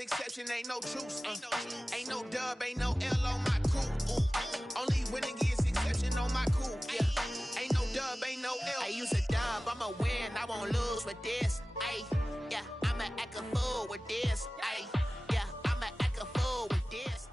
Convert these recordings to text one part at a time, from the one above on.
exception, ain't no truce. Ain't no dub, ain't no L on my crew. Only winning is exception on my crew. Yeah, ain't no dub, ain't no L. I use a dub, I'ma win, I won't lose with this. Ay, yeah, I'ma act a fool with this. Ay, yeah, I'ma act a fool with this.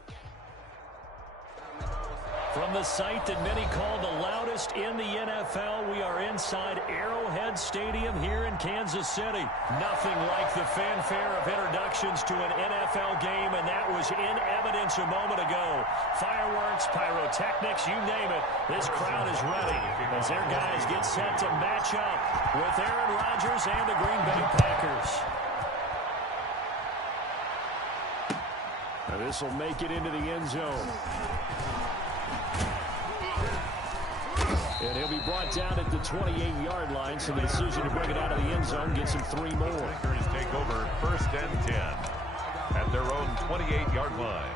From the site that many call the loudest in the NFL, we are inside Arrowhead Stadium here in Kansas City. Nothing like the fanfare of introductions to an NFL game, and that was in evidence a moment ago. Fireworks, pyrotechnics, you name it. This crowd is ready as their guys get set to match up with Aaron Rodgers and the Green Bay Packers. And this will make it into the end zone. And he'll be brought down at the 28-yard line, so the decision to bring it out of the end zone gets him 3 more. Packers take over 1st and 10 at their own 28-yard line.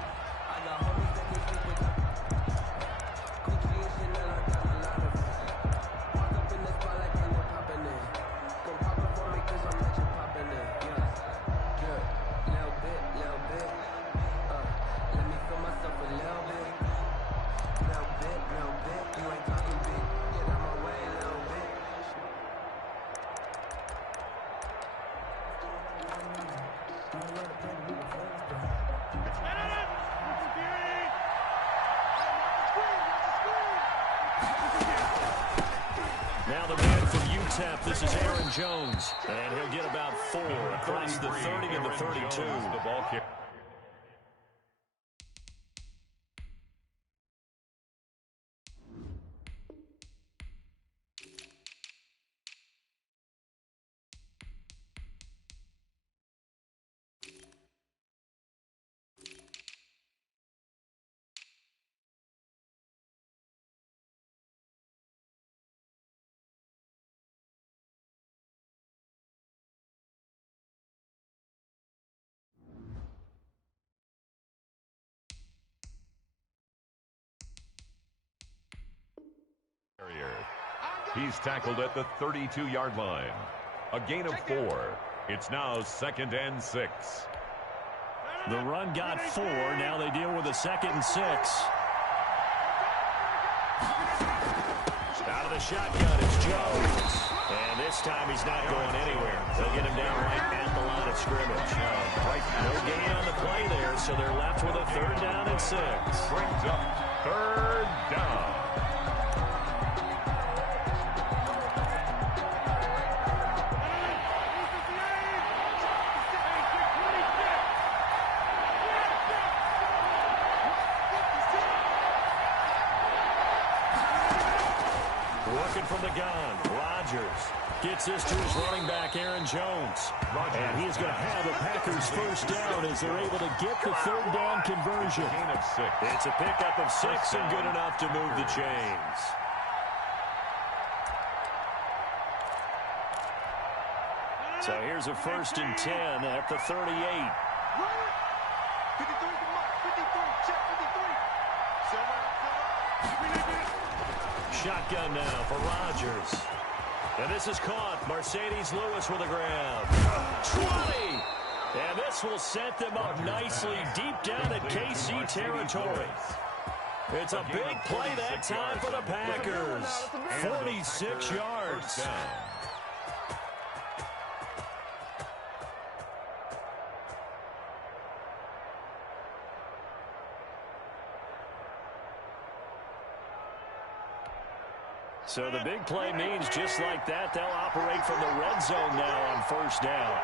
Now the man from UTEP, this is Aaron Jones, and he'll get about 4 across the 30 and the 32. The ball kick. He's tackled at the 32-yard line. A gain of 4. It's now 2nd and 6. The run got 4. Now they deal with a 2nd and 6. Out of the shotgun, it's Jones. And this time he's not going anywhere. They'll get him down right at the line of scrimmage. No gain on the play there, so they're left with a 3rd down and 6. Brings up 3rd down. Working from the gun, Rodgers gets this to his running back, Aaron Jones. And he's going to have the Packers 1st down as they're able to get the 3rd down conversion. It's a pickup of 6 and good enough to move the chains. So here's a 1st and 10 at the 38. Shotgun now for Rodgers. And this is caught. Mercedes Lewis with a grab. 20! And this will set them up nicely deep down at KC territory. It's a big play that time for the Packers. 46 yards. So the big play means just like that, they'll operate from the red zone now on 1st down.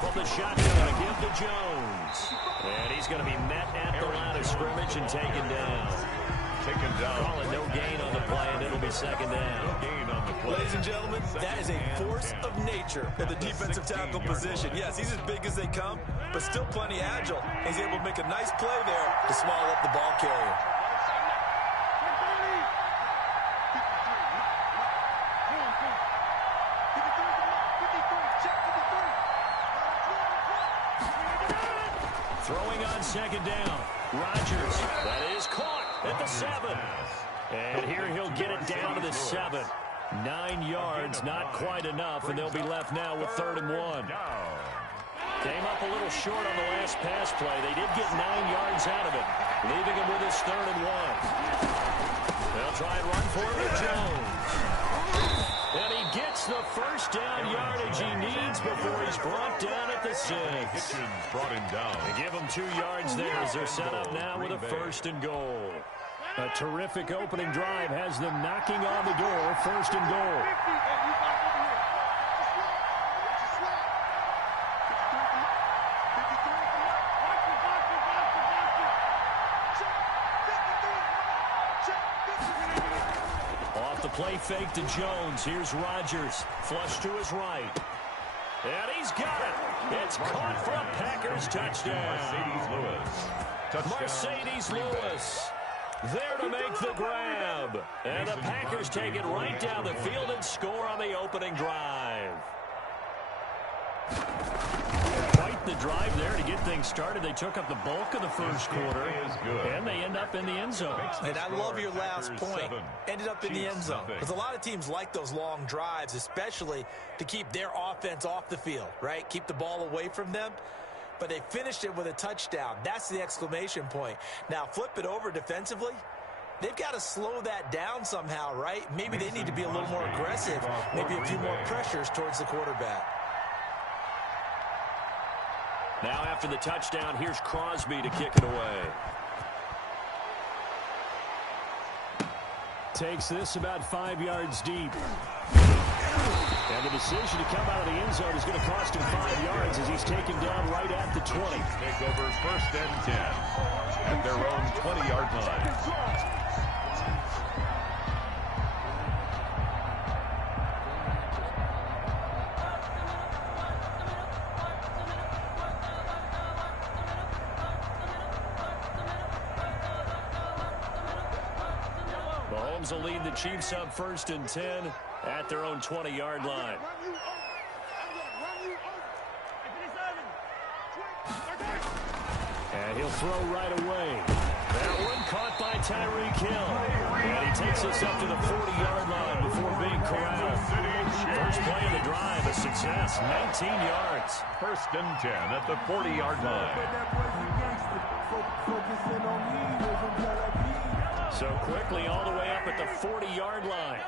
From the shotgun, a give to Jones. And he's going to be met at the line of scrimmage and taken down. Call it no gain on the play, and it'll be 2nd down. Ladies and gentlemen, that is a force of nature at the defensive tackle position. Yes, he's as big as they come, but still plenty agile. He's able to make a nice play there to swallow up the ball carrier. Throwing on 2nd down. Rodgers, that is caught at the 7. And here he'll get it down to the 7. 9 yards, not quite enough, and they'll be left now with 3rd and 1. Came up a little short on the last pass play. They did get 9 yards out of it, leaving him with his 3rd and 1. They'll try and run for it with Jones. And he gets the first down yardage he needs before he's brought down at the 6. Hitchens brought him down. They give him 2 yards there as they're set up now with a 1st and goal. A terrific opening drive has them knocking on the door, 1st and goal. Off the play fake to Jones. Here's Rodgers. Flush to his right. And he's got it. It's caught for a Packers touchdown. Mercedes Lewis there to make the grab. And the Packers take it right down the field and score on the opening drive. Quite the drive there to get things started. They took up the bulk of the first quarter, and they end up in the end zone. And I love your last point. Ended up in the end zone. Because a lot of teams like those long drives, especially to keep their offense off the field, right? Keep the ball away from them. But they finished it with a touchdown. That's the exclamation point. Now, flip it over defensively. They've got to slow that down somehow, right? Maybe they need to be a little more aggressive. Maybe a few more pressures towards the quarterback. Now after the touchdown, here's Crosby to kick it away. Takes this about 5 yards deep. And the decision to come out of the end zone is going to cost him 5 yards as he's taken down right at the 20. Takeover 1st and 10 at their own 20-yard line. Mahomes will lead the Chiefs up 1st and 10 at their own 20-yard line. And he'll throw right away. That one caught by Tyreek Hill. And he takes us up to the 40-yard line before being corralled. First play of the drive, a success, 19 yards. 1st and 10 at the 40-yard line. So quickly all the way up at the 40-yard line.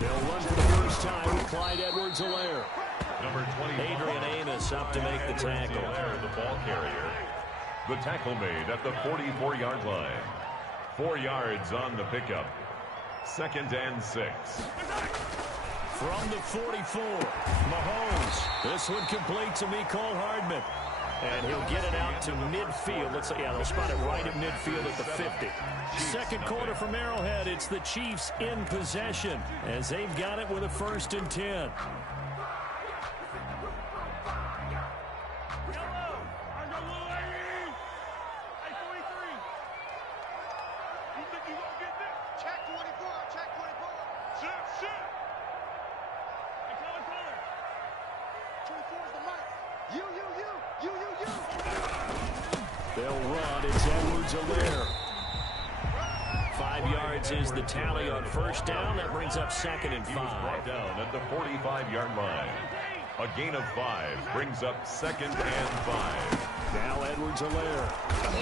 They'll run for the first time with Clyde Edwards-Helaire. Number 20, Adrian Amos up to make the tackle. The ball carrier. The tackle made at the 44-yard line. 4 yards on the pickup. 2nd and 6. From the 44, Mahomes. This one complete to Mecole Hardman. And he'll get it out to midfield. They'll spot it right at midfield at the 50. Second quarter from Arrowhead. It's the Chiefs in possession as they've got it with a 1st and 10. They'll run. It's Edwards-Helaire. 5 yards is the tally on first down. That brings up 2nd and 5. Brought down at the 45-yard line. A gain of 5 brings up 2nd and 5. Now Edwards-Helaire.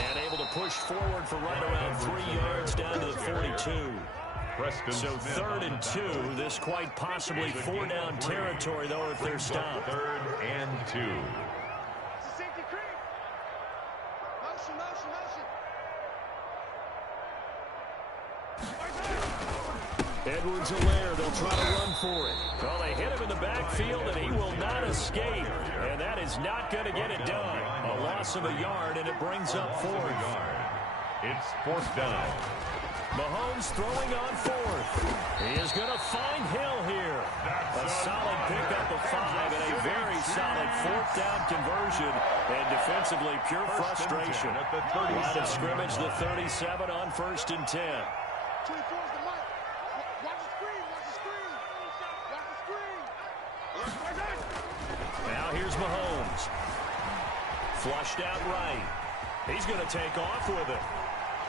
And able to push forward for right around 3 yards down to the 42. So 3rd and 2. This quite possibly 4-down territory, though, if they're stopped. 3rd and 2. Edwards-Helaire, they'll try to run for it. Well, they hit him in the backfield, and he will not escape. And that is not going to get it done. A loss of a yard, and it brings up 4th. It's 4th down. Mahomes throwing on 4th. He is going to find Hill here. A solid pickup of 5 and a very solid 4th down conversion. And defensively, pure frustration. Line of scrimmage, the 37 on 1st and 10. Now here's Mahomes. Flushed out right. He's going to take off with it.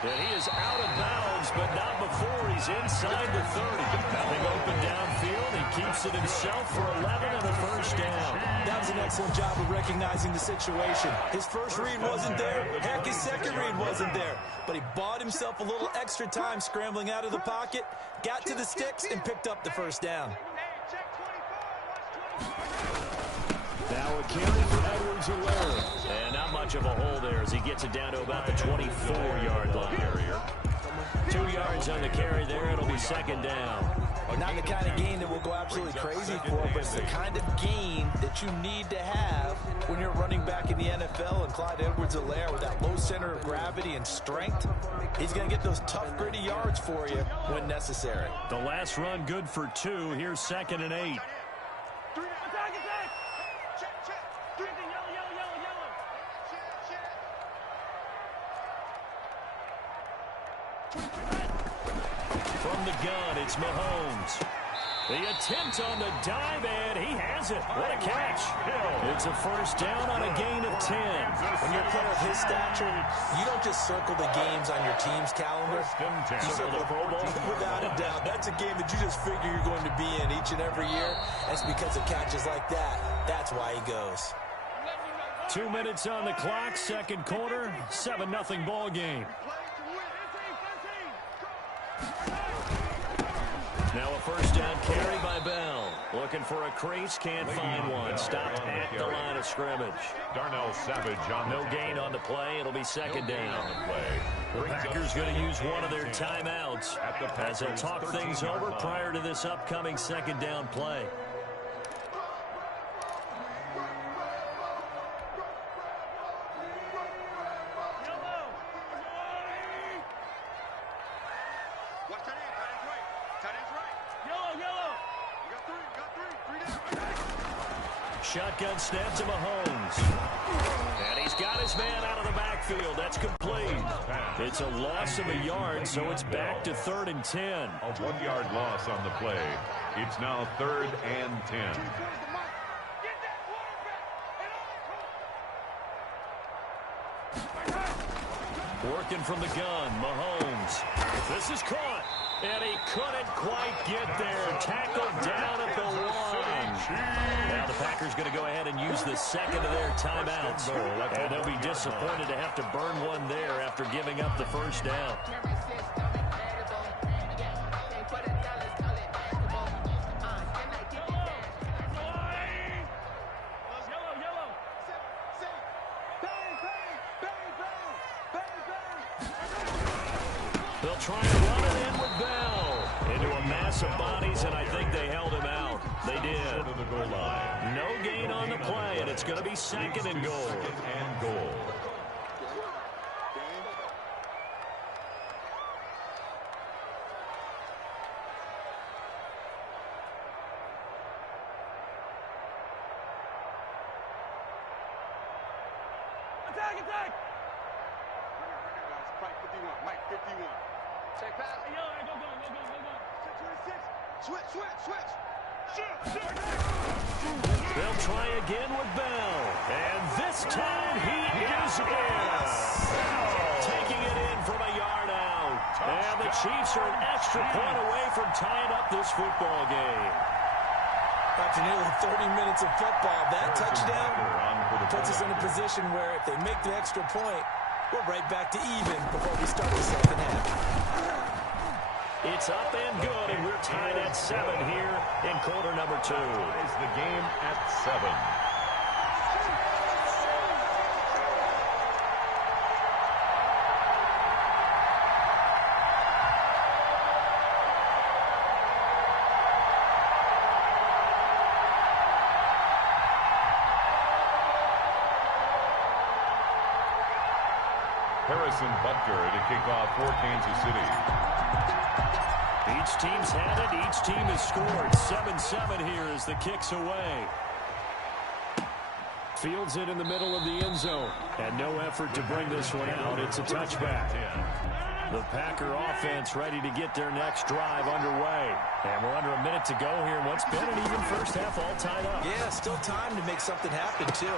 And he is out of bounds, but not before he's inside the 30. Nothing open downfield. He keeps it himself for 11 and a first down. That was an excellent job of recognizing the situation. His first read wasn't there. Heck, his second read wasn't there. But he bought himself a little extra time scrambling out of the pocket, got to the sticks, and picked up the first down. Now a carry for Edwards-Helaire. And not much of a hole there as he gets it down to about the 24-yard line. 2 yards on the carry there. It'll be second down. Not the kind of gain that we'll go absolutely crazy for, but it's the kind of gain that you need to have when you're running back in the NFL. And Clyde Edwards-Helaire, with that low center of gravity and strength, he's going to get those tough, gritty yards for you when necessary. The last run good for 2. Here's 2nd and 8. From the gun, it's Mahomes. The attempt on the dive, and he has it. What a catch. It's a first down on a gain of 10. When you're a player of his stature, you don't just circle the games on your team's calendar. You circle the Pro Bowl. Without a doubt, that's a game that you just figure you're going to be in each and every year. That's because of catches like that. That's why he goes. 2 minutes on the clock, second quarter, 7-0 ball game. Now a first down carry by Bell. Looking for a crease, can't find one. Stopped at the line of scrimmage. Darnell Savage on no gain on the play. It'll be second down. The Packers going to use one of their timeouts as they'll talk things over prior to this upcoming second down play. Shotgun snap to Mahomes. And he's got his man out of the backfield. That's complete. It's a loss of a yard, so it's back to 3rd and 10. A 1-yard loss on the play. It's now 3rd and 10. Working from the gun, Mahomes. This is caught. And he couldn't quite get there. Tackled down at the 1. Now the Packers going to go ahead and use the second of their timeouts. And they'll be disappointed to have to burn one there after giving up the first down. They'll try and run it in with Bell into a mass of bodies, and I think they held him out. They did. No gain on the play, and it's going to be 2nd and goal. Attack! Mike 51. Check pass. Hey, yo, go. 26. Switch. They'll try again with Bell. And this time he is in. Taking it in from a yard out. And the Chiefs are an extra point away from tying up this football game. After nearly 30 minutes of football, that touchdown puts us in a position where if they make the extra point, we're right back to even before we start the second half. It's up and good, and we're tied at 7 here in quarter number 2. Ties the game at 7. Harrison Butker to kick off for Kansas City. Each team's had it. Each team has scored. 7-7 here as the kick's away. Fields it in the middle of the end zone. And no effort to bring this one out. It's a touchback. The Packer offense ready to get their next drive underway. And we're under a minute to go here. What's been an even first half all tied up. Yeah, still time to make something happen, too.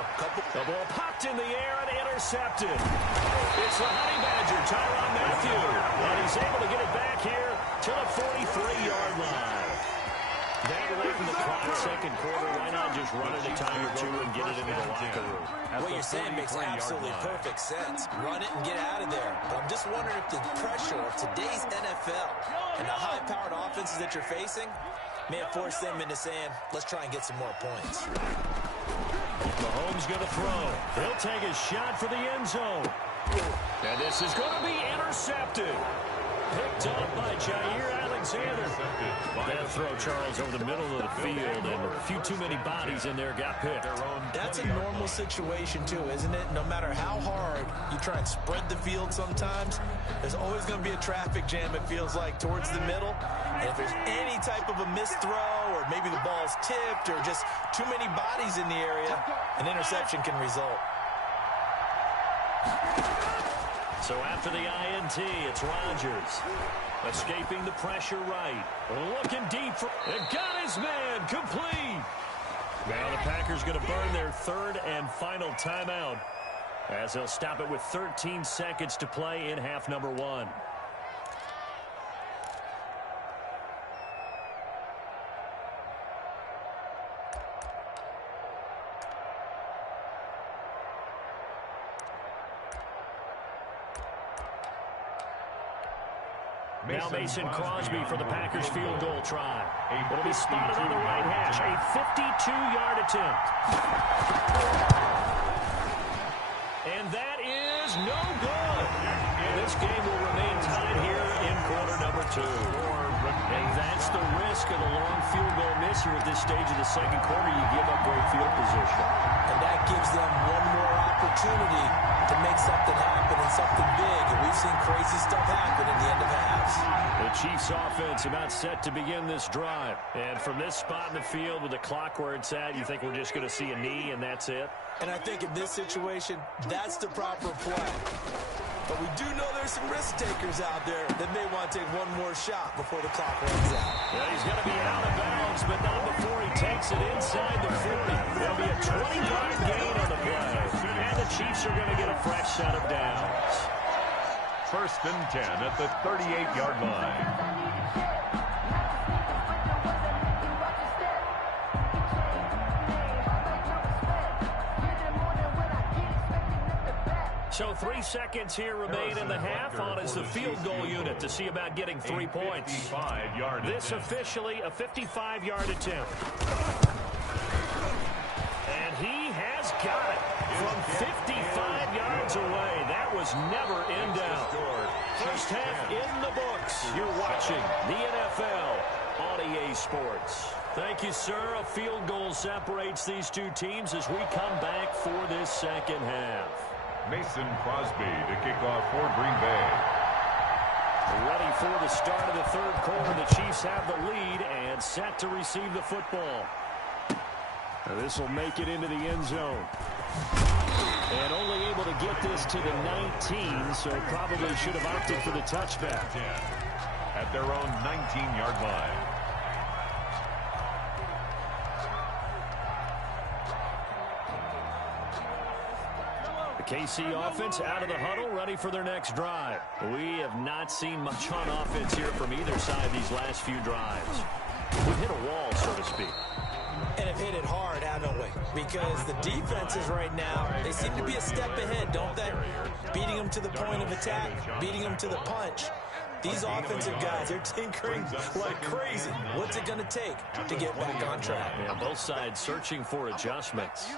The ball popped in the air and intercepted. It's the Honey Badger, Tyrann Mathieu. And he's able to get it back here to the 43-yard line. That late in the clock, second quarter, why not just run it a time or two and get it into the locker room? What you're saying makes absolutely perfect sense. Run it and get out of there. But I'm just wondering if the pressure of today's NFL and the high-powered offenses that you're facing may have forced them into saying, let's try and get some more points. Mahomes going to throw. He'll take a shot for the end zone. And this is going to be intercepted. Picked up by Jair Alexander. That throw, Charles, over the middle of the field, and a few too many bodies in there got picked. That's a normal situation, too, isn't it? No matter how hard you try and spread the field sometimes, there's always going to be a traffic jam, it feels like, towards the middle. And if there's any type of a missed throw, or maybe the ball's tipped, or just too many bodies in the area, an interception can result. So after the INT, it's Rodgers. Escaping the pressure right. Looking deep. And got his man. Complete. Now the Packers going to burn their third and final timeout, as they'll stop it with 13 seconds to play in half number 1. Now Mason Crosby for the Packers field goal try. It'll be spotted on the right hash. A 52-yard attempt. And that is no good. And this game will remain tied here in quarter number 2. And that's the risk of the long field goal miss here at this stage of the second quarter. You give up great field position. And that gives them one more opportunity to make something happen and something big. And we've seen crazy stuff happen at the end of halves. The Chiefs offense about set to begin this drive. And from this spot in the field with the clock where it's at, you think we're just going to see a knee and that's it? And I think in this situation, that's the proper play. But we do know there's some risk takers out there that may want to take one more shot before the clock runs out. Yeah, he's going to be out of bounds, but not before he takes it inside the 40. There'll be a 20-yard gain on the play. And the Chiefs are going to get a fresh set of downs. First and 10 at the 38-yard line. So 3 seconds here remain in the half on as the field goal unit to see about getting 3 points. This officially a 55-yard attempt. And he has got it from 55 yards away. That was never in doubt. First half in the books. You're watching the NFL on EA Sports. Thank you, sir. A field goal separates these two teams as we come back for this second half. Mason Crosby to kick off for Green Bay. Ready for the start of the third quarter. The Chiefs have the lead and set to receive the football. This will make it into the end zone. And only able to get this to the 19, so probably should have opted for the touchback. At their own 19-yard line. The KC offense out of the huddle, ready for their next drive. We have not seen much on offense here from either side these last few drives. We've hit a wall, so to speak. And have hit it hard, haven't we? Because the defenses right now, they seem to be a step ahead, don't they? Beating them to the point of attack, beating them to the punch. These offensive guys, they're tinkering like crazy. What's it going to take to get back on track? Yeah, both sides searching for adjustments.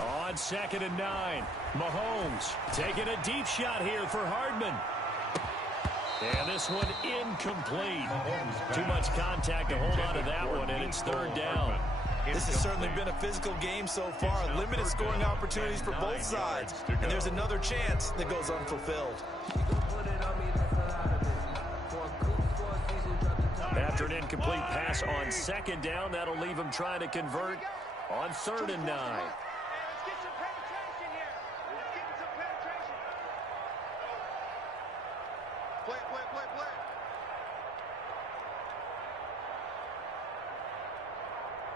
On 2nd and 9, Mahomes taking a deep shot here for Hardman. And this one incomplete. Too much contact to hold on to that one, and it's third down. This has certainly been a physical game so far. Limited scoring opportunities for both sides. And there's another chance that goes unfulfilled. After an incomplete pass on 2nd down, that'll leave him trying to convert on 3rd and 9.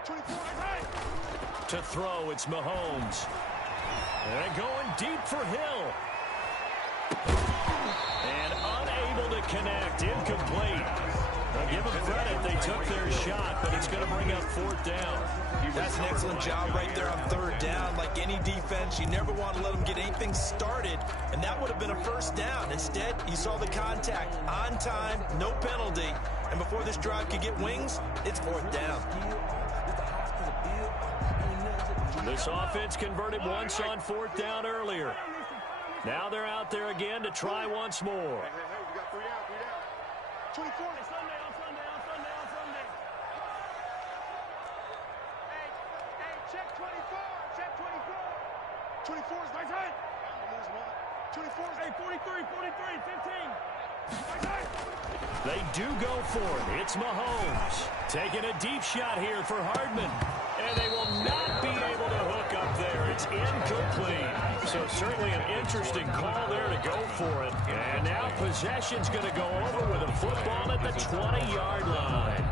To throw, it's Mahomes. And going deep for Hill. And unable to connect. Incomplete. Now give them credit. They took their shot, but it's going to bring up 4th down. That's an excellent job right there on 3rd down. Like any defense, you never want to let them get anything started, and that would have been a 1st down. Instead, you saw the contact on time, no penalty, and before this drive could get wings, it's 4th down. This offense converted once on 4th down earlier. Now they're out there again to try once more. Hey, we got 3 out. 24. Sunday. Hey, check 24. Check 24. 24 is right side. 24 is, hey, 43, 15. They do go for it. It's Mahomes. Taking a deep shot here for Hardman. And they will not be able to hook up there. It's incomplete. So certainly an interesting call there to go for it. And now possession's going to go over with a football at the 20-yard line.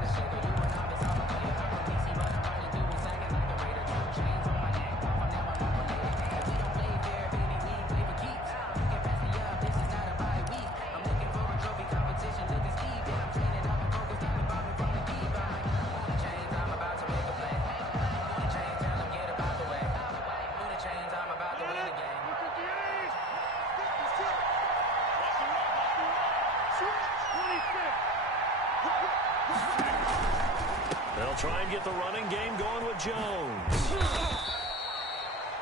They'll try and get the running game going with Jones.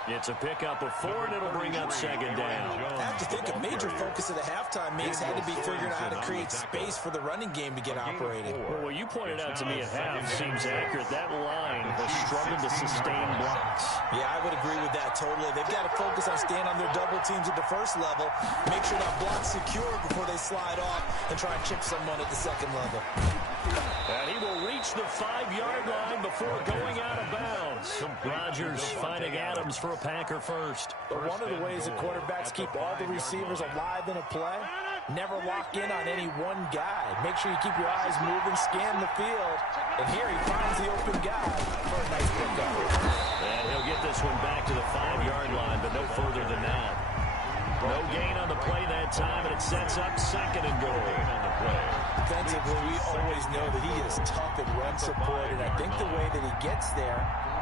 It's a pickup of 4, and it'll bring up 2nd down. I have to think a major focus of the halftime mix had to be figuring out how to create space for the running game to get operated. Well, what you pointed out to me at half seems accurate. That line has struggled to sustain blocks. Yeah, I would agree with that totally. They've got to focus on staying on their double teams at the 1st level, make sure that block's secure before they slide off and try and chip someone at the 2nd level. And he will reach the 5-yard line before going out of bounds. Rodgers finding Adams for a Packer first. But one of the ways that quarterbacks keep all the receivers alive in a play, never lock in on any one guy. Make sure you keep your eyes moving, scan the field. And here he finds the open guy for a nice pickup. And he'll get this one back to the 5-yard line, but no further than that. No gain on the play that time, and it sets up 2nd and goal on the play. Defensively, we always know that he is tough and run support, and I think the way that he gets there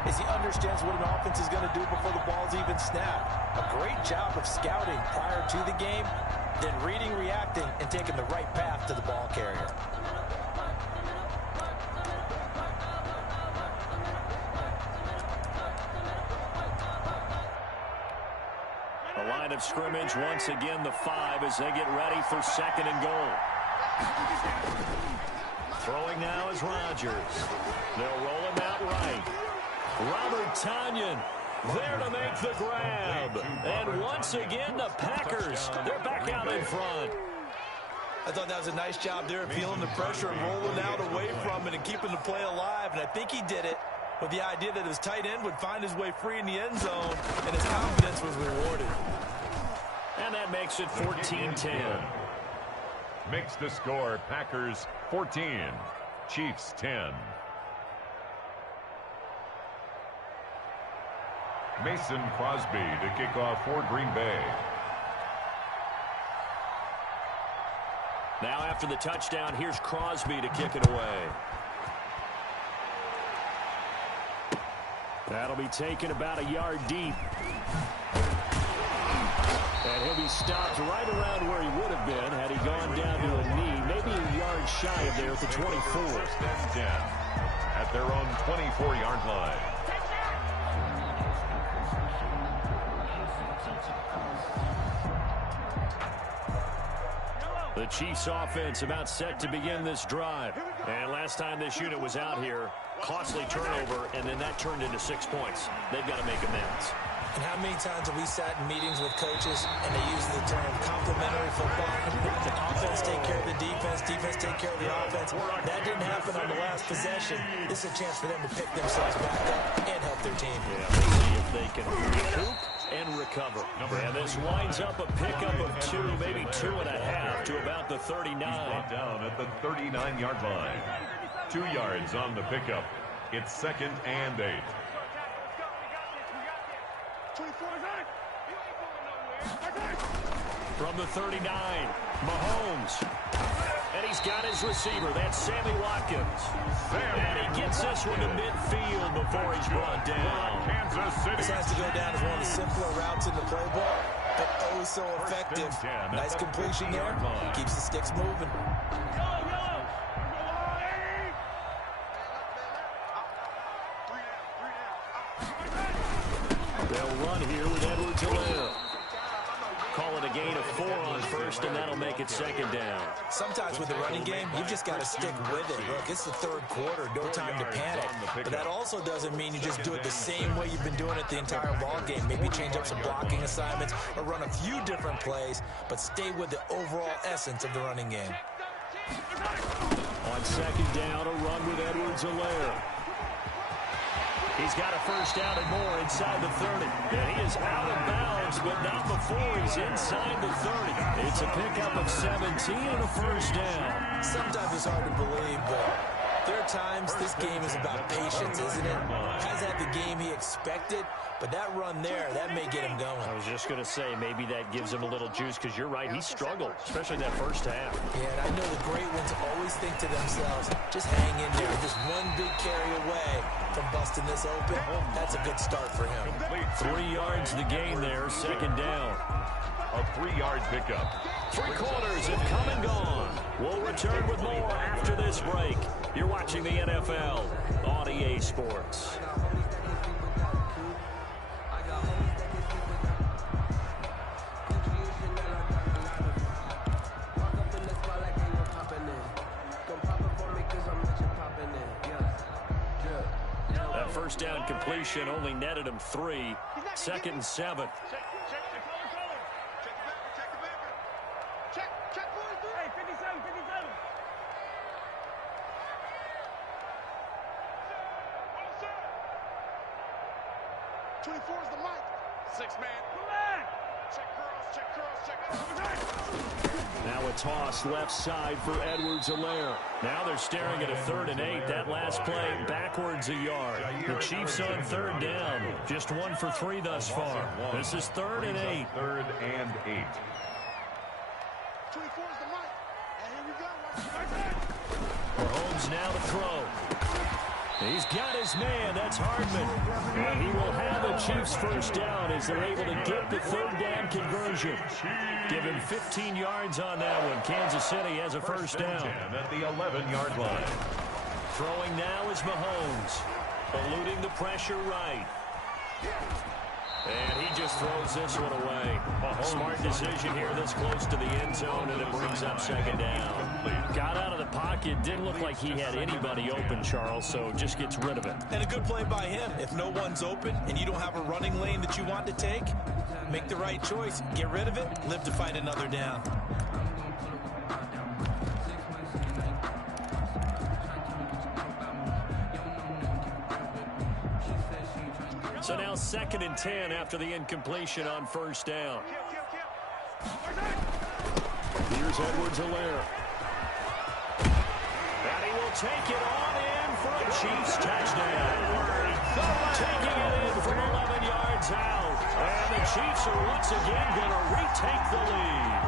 is he understands what an offense is going to do before the ball's even snapped. A great job of scouting prior to the game, then reading, reacting, and taking the right path to the ball carrier. The line of scrimmage, once again, the 5 as they get ready for 2nd and goal. Throwing now is Rodgers. They'll roll him out right. Robert Tonyan there to make the grab. And once again, the Packers, they're back out in front. I thought that was a nice job there, feeling the pressure and rolling out away from it and keeping the play alive. And I think he did it with the idea that his tight end would find his way free in the end zone, and his confidence was rewarded. And that makes it 14-10. Makes the score Packers 14, Chiefs 10. Mason Crosby to kick off for Green Bay. Now after the touchdown, here's Crosby to kick it away. That'll be taken about a yard deep. And he'll be stopped right around where he would have been had he gone down to a knee, maybe a yard shy of there at the 24. First and 10 at their own 24-yard line. The Chiefs offense about set to begin this drive. And last time this unit was out here, costly turnover, and then that turned into 6 points. They've got to make amends. And how many times have we sat in meetings with coaches and they use the term complementary football? Offense take care of the defense, defense take care of the offense. That didn't happen on the last possession. This is a chance for them to pick themselves back up and help their team. Yeah, see if they can recoup and recover. And this winds up a pickup of 2, maybe 2.5 to about the 39. He's brought down at the 39-yard line. 2 yards on the pickup. It's 2nd and 8. 24 is on. From the 39, Mahomes. And he's got his receiver. That's Sammy Watkins. And he gets this one to midfield before he's brought down. Kansas City. This has to go down as one of the simpler routes in the playbook, but oh so effective. Nice completion there. Keeps the sticks moving. They'll run here with Edwards-Helaire. Call it a gain of 4 on first, and that'll make it 2nd down. Sometimes with the running game, you've just got to stick with it. Look, it's the 3rd quarter, no time to panic. But that also doesn't mean you just do it the same way you've been doing it the entire ball game. Maybe change up some blocking assignments or run a few different plays, but stay with the overall essence of the running game. On 2nd down, a run with Edwards-Helaire. He's got a first down and more inside the 30. And he is out of bounds, but not before he's inside the 30. It's a pickup of 17 and a first down. Sometimes it's hard to believe, but there are times this game is about patience, isn't it? Hasn't had the game he expected, but that run there, that may get him going. I was just going to say, maybe that gives him a little juice, because you're right, he struggled, especially in that first half. Yeah, and I know the great ones always think to themselves, just hang in there, just one big carry away from busting this open. That's a good start for him. 3 yards the gain there, 2nd down. A 3-yard pickup. 3 quarters have come and gone. We'll return with more after this break. You're watching the NFL on EA Sports. That first down completion only netted him 3. 2nd and 7. Check 43. Hey, 57, 57. Well, sir. 24 is the mic. 6-man. Come back. Check curls. Now a toss left side for Edwards-Helaire. Now they're staring at a 3rd and 8. That last play backwards a yard. The Chiefs on 3rd down. Just 1 for 3 thus far. This is 3rd and 8. 3rd and 8. 24 is the mic. And here we go. Mahomes now to throw. He's got his man. That's Hardman. And he will have a Chiefs first down as they're able to get the 3rd down conversion. Give him 15 yards on that one. Kansas City has a first down. At the 11-yard line. Throwing now is Mahomes. Eluding the pressure right. And he just throws this one away. Smart decision here this close to the end zone, and it brings up 2nd down. Got out of the pocket. Didn't look like he had anybody open, Charles, so just gets rid of it. And a good play by him. If no one's open and you don't have a running lane that you want to take, make the right choice. Get rid of it. Live to find another down. So now 2nd and 10 after the incompletion on first down. Here's Edwards-Helaire. And he will take it on in for a Chiefs touchdown. Taking it in from 11 yards out. And the Chiefs are once again going to retake the lead.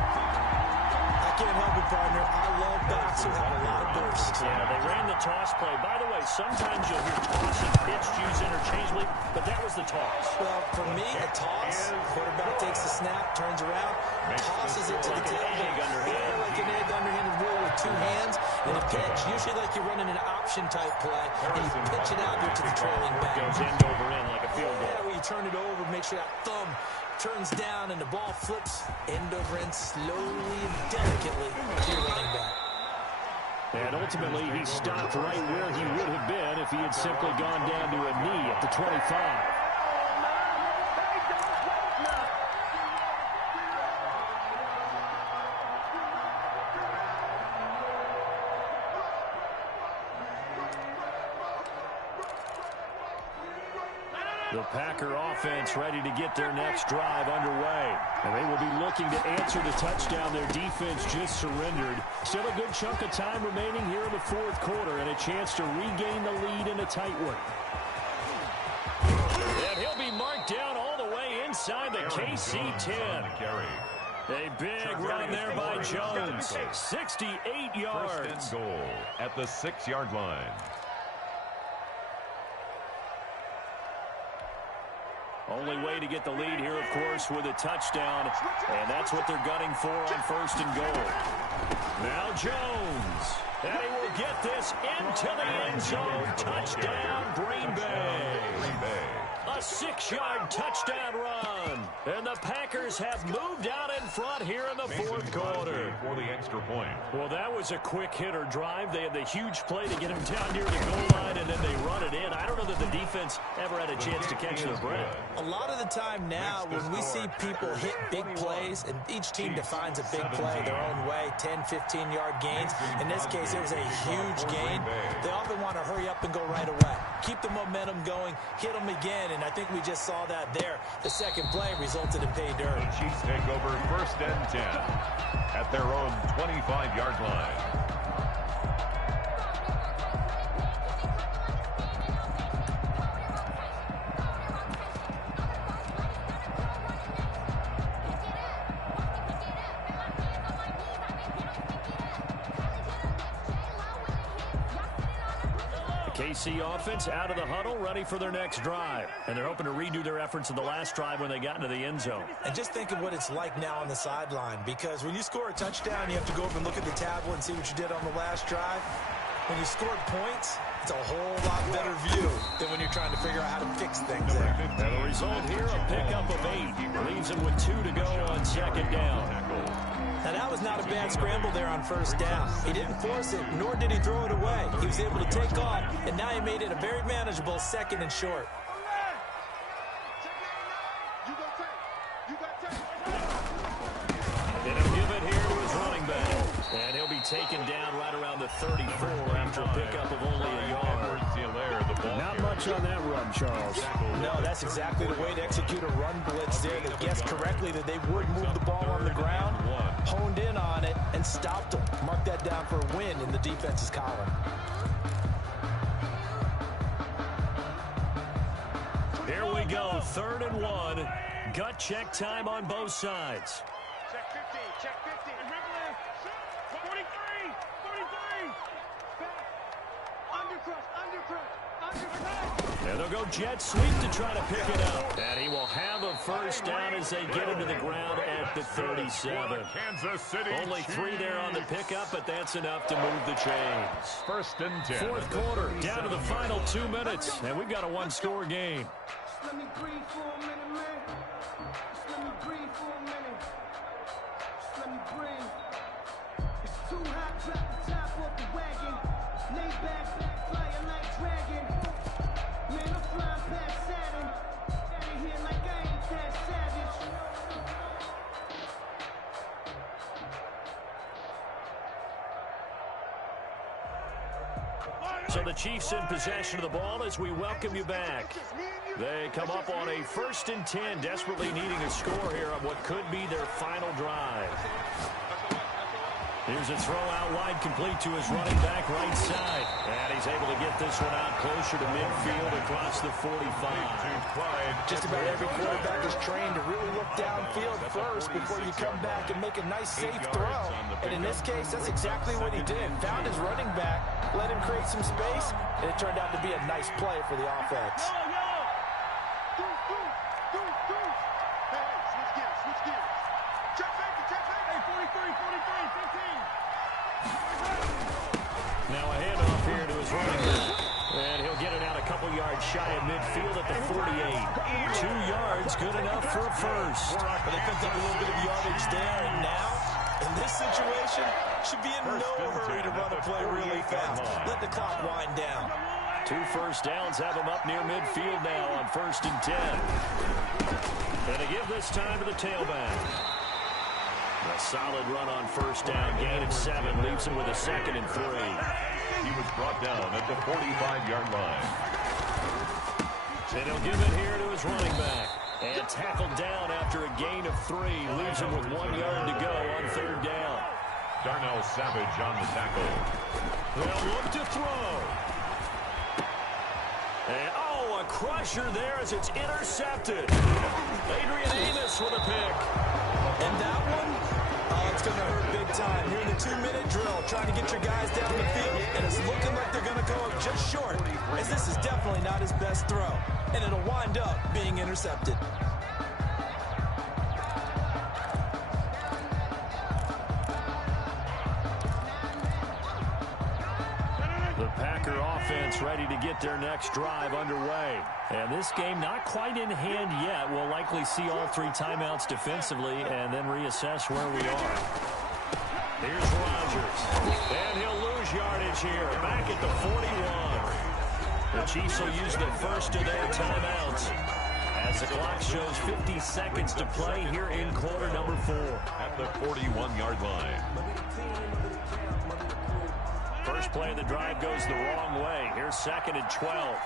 I can't help it, partner. I love backs who have a lot of burst. Yeah, they ran the toss play. By the way, sometimes you'll hear toss and pitch used interchangeably, but that was the toss. Well, for me, a toss, quarterback takes the snap, turns around, tosses it to the tailback. Yeah, like an egg underhanded roll with 2 hands and a pitch. Usually like you're running an option type play, and you pitch it out there to the trailing back. Goes end over end like a field goal. Yeah, where you turn it over, make sure that thumb turns down and the ball flips end over end slowly and delicately to your running back. And ultimately, he stopped right where he would have been if he had simply gone down to a knee at the 25. The Packer offense ready to get their next drive underway. And they will be looking to answer the touchdown their defense just surrendered. Still a good chunk of time remaining here in the fourth quarter and a chance to regain the lead in a tight one. And he'll be marked down all the way inside the KC 10. A big run there by Jones. 68 yards. First and goal at the 6-yard line. Only way to get the lead here, of course, with a touchdown. And that's what they're gunning for on first and goal. Now Jones. And he will get this into the end zone. Touchdown, Green Bay. A 6-yard touchdown run. And the Packers have moved out in front here in the fourth quarter. For the extra point. Well, that was a quick hitter drive. They had the huge play to get him down near the goal line, and then they run it in. I don't know that the defense ever had a chance to catch their breath. A lot of the time now when we see people hit big plays, and each team defines a big play their own way, 10, 15-yard gains. In this case, it was a huge gain. They often want to hurry up and go right away. Keep the momentum going, hit them again, and I think we just saw that there. The second play resulted in pay dirt. The Chiefs take over first and 10 at their own 25-yard line. KC offense out of the huddle, ready for their next drive. And they're hoping to redo their efforts in the last drive when they got into the end zone. And just think of what it's like now on the sideline, because when you score a touchdown, you have to go over and look at the tablet and see what you did on the last drive. When you scored points, it's a whole lot better view than when you're trying to figure out how to fix things there. And the result here, a pickup of 8. Leaves him with 2 to go on second down. Now, that was not a bad scramble there on first down. He didn't force it, nor did he throw it away. He was able to take off, and now he made it a very manageable second and short. And he'll give it here to his running back. And he'll be taken down right around the 34 after a pickup of only a yard. Not much on that run, Charles. No, that's exactly the way to execute a run blitz there. They guessed correctly that they would move the ball on the ground, honed in on it, and stopped them. Mark that down for a win in the defense's column. Here we go, 3rd and 1. Gut check time on both sides. Check 50, check 50. Remember, 43, 43. Undercrush. And they'll go jet sweep to try to pick it up. And he will have a first down as they get him to the ground at the 37. Kansas City Only 3 there on the pickup, but that's enough to move the chains. First and 10. Fourth quarter, down to the final 2 minutes, and we've got a one-score game. Let me breathe for a minute, man. Just let me breathe for a minute. Just let me breathe. It's too hot, drop the top off the wagon. Lay back, flying like dragon. Man, I'm flying past Saturn. Out of here like I ain't that savage. So the Chiefs in possession of the ball as we welcome you back. They come up on a 1st and 10, desperately needing a score here on what could be their final drive. Here's a throw out wide, complete to his running back right side. And he's able to get this one out closer to midfield across the 45. Just about every quarterback is trained to really look downfield first before you come back and make a nice, safe throw. And in this case, that's exactly what he did. Found his running back, let him create some space, and it turned out to be a nice play for the offense. Now a handoff here to his running back. And he'll get it out a couple yards shy of midfield at the 48. 2 yards, good enough for a first. But they picked up a little bit of yardage there, and now, in this situation, should be in no hurry to run a play really fast. Let the clock wind down. 2 first downs have him up near midfield now on 1st and 10. And to give this time to the tailback. A solid run on first down, gain of 7, leaves him with a 2nd and 3. He was brought down at the 45-yard line. And he'll give it here to his running back. And tackled down after a gain of 3. Leaves him with 1 yard to go on 3rd down. Darnell Savage on the tackle. They'll look to throw. And, a crusher there as it's intercepted. Adrian Amos with a pick. And that one, it's going to hurt big time. Here in the 2-minute drill, trying to get your guys down the field, and it's looking like they're going to go up just short, as this is definitely not his best throw, and it'll wind up being intercepted. The Packer offense ready to get their next drive underway. And this game not quite in hand yet. We'll likely see all 3 timeouts defensively and then reassess where we are. Here's Rodgers. And he'll lose yardage here. Back at the 41. The Chiefs will use the first of their timeouts as the clock shows 50 seconds to play here in quarter number 4. At the 41-yard line. First play of the drive goes the wrong way. Here's 2nd and 12.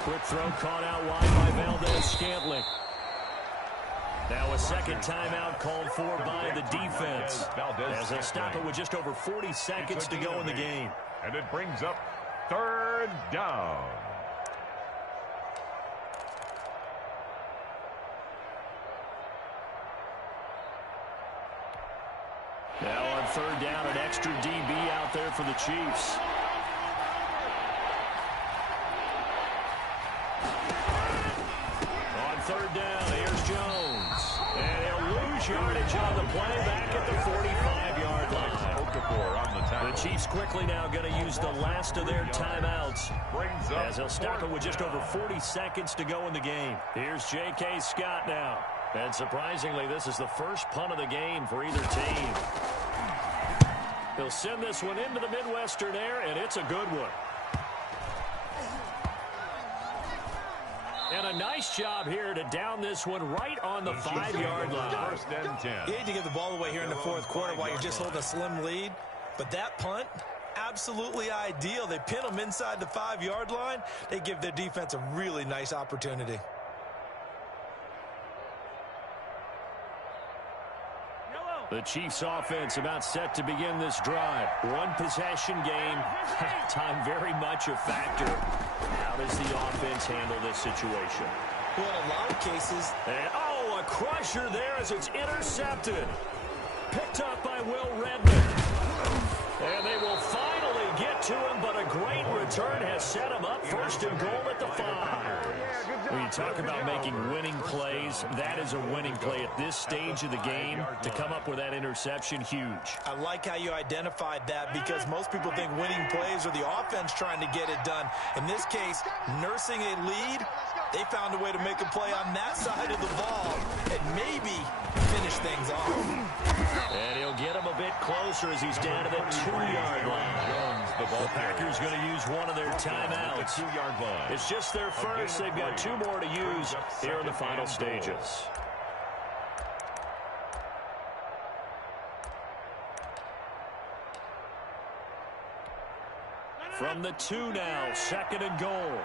Quick throw caught out wide by Valdes-Scantling. Now a second timeout called for by the defense as they'll stop it with just over 40 seconds to go in the game. And it brings up 3rd down. Now on 3rd down, an extra DB out there for the Chiefs. On 3rd down, here's Jones. And he'll lose yardage on the play back at the 45-yard line. The Chiefs quickly now going to use the last of their timeouts as they'll stop it with just over 40 seconds to go in the game. Here's J.K. Scott now. And surprisingly, this is the first punt of the game for either team. He'll send this one into the Midwestern air, and it's a good one. And a nice job here to down this one right on the 5-yard line. 1st and 10. You hate to give the ball away here in the 4th quarter while you're just holding a slim lead, but that punt, absolutely ideal. They pin them inside the 5-yard line. They give their defense a really nice opportunity. The Chiefs offense about set to begin this drive. 1 possession game. Time very much a factor. How does the offense handle this situation? Well, in a lot of cases. And, a crusher there as it's intercepted. Picked up by Will Redmond. And they will finally get to him, but a great return has set him up 1st and goal at the 5. When you talk about making winning plays, that is a winning play at this stage of the game. To come up with that interception, huge. I like how you identified that because most people think winning plays are the offense trying to get it done. In this case, nursing a lead, they found a way to make a play on that side of the ball and maybe finish things off. And he'll get him a bit closer as he's down to the 2-yard line. The Packers going to use one of their timeouts. It's just their first. They've got 2 more to use here in the final stages. From the 2 now, 2nd and goal.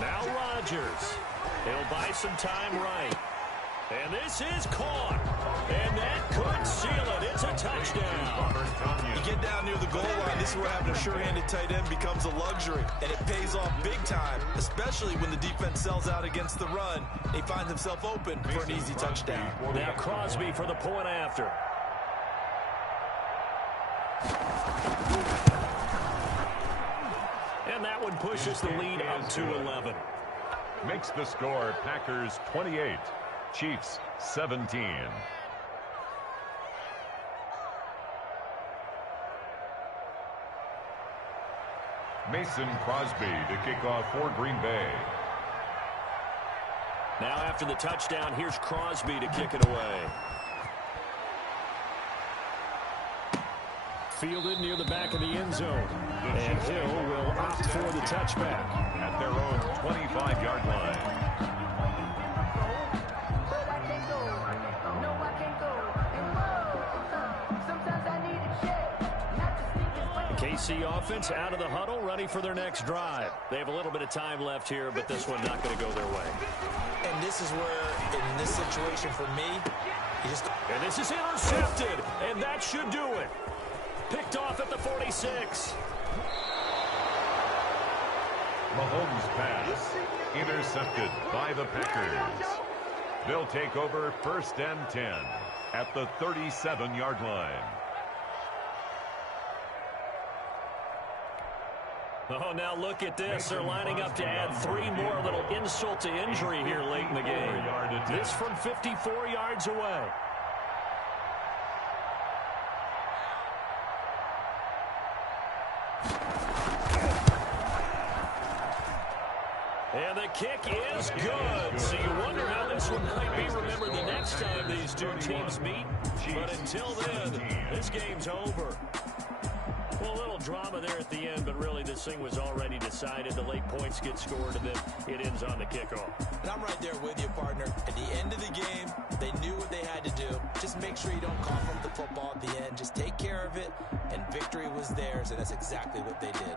Now Rodgers. He'll buy some time right. And this is caught. And that could seal it. It's a touchdown. You get down near the goal line, this is where having a sure-handed tight end becomes a luxury. And it pays off big time, especially when the defense sells out against the run. He finds himself open for an easy touchdown. Now Crosby for the point after. And that one pushes the lead up to 11. Makes the score Packers 28, Chiefs 17. Mason Crosby to kick off for Green Bay. Now after the touchdown, here's Crosby to kick it away. Fielded near the back of the end zone. And Hill will opt for the touchback. At their own 25-yard line. KC offense out of the huddle, ready for their next drive. They have a little bit of time left here, but this one not going to go their way. And this is where, in this situation for me, and this is intercepted, and that should do it. Picked off at the 46. Mahomes' pass intercepted by the Packers. They'll take over 1st and 10 at the 37-yard line. Oh, now look at this. They're lining up to add 3 more. A little insult to injury here late in the game. This from 54 yards away. And the kick is good. So you wonder how this one might be remembered the next time these two teams meet. But until then, this game's over. Well, a little drama there at the end, but really this thing was already decided. The late points get scored, and then it ends on the kickoff. And I'm right there with you, partner. At the end of the game, they knew what they had to do. Just make sure you don't cough up the football at the end. Just take care of it, and victory was theirs, and that's exactly what they did.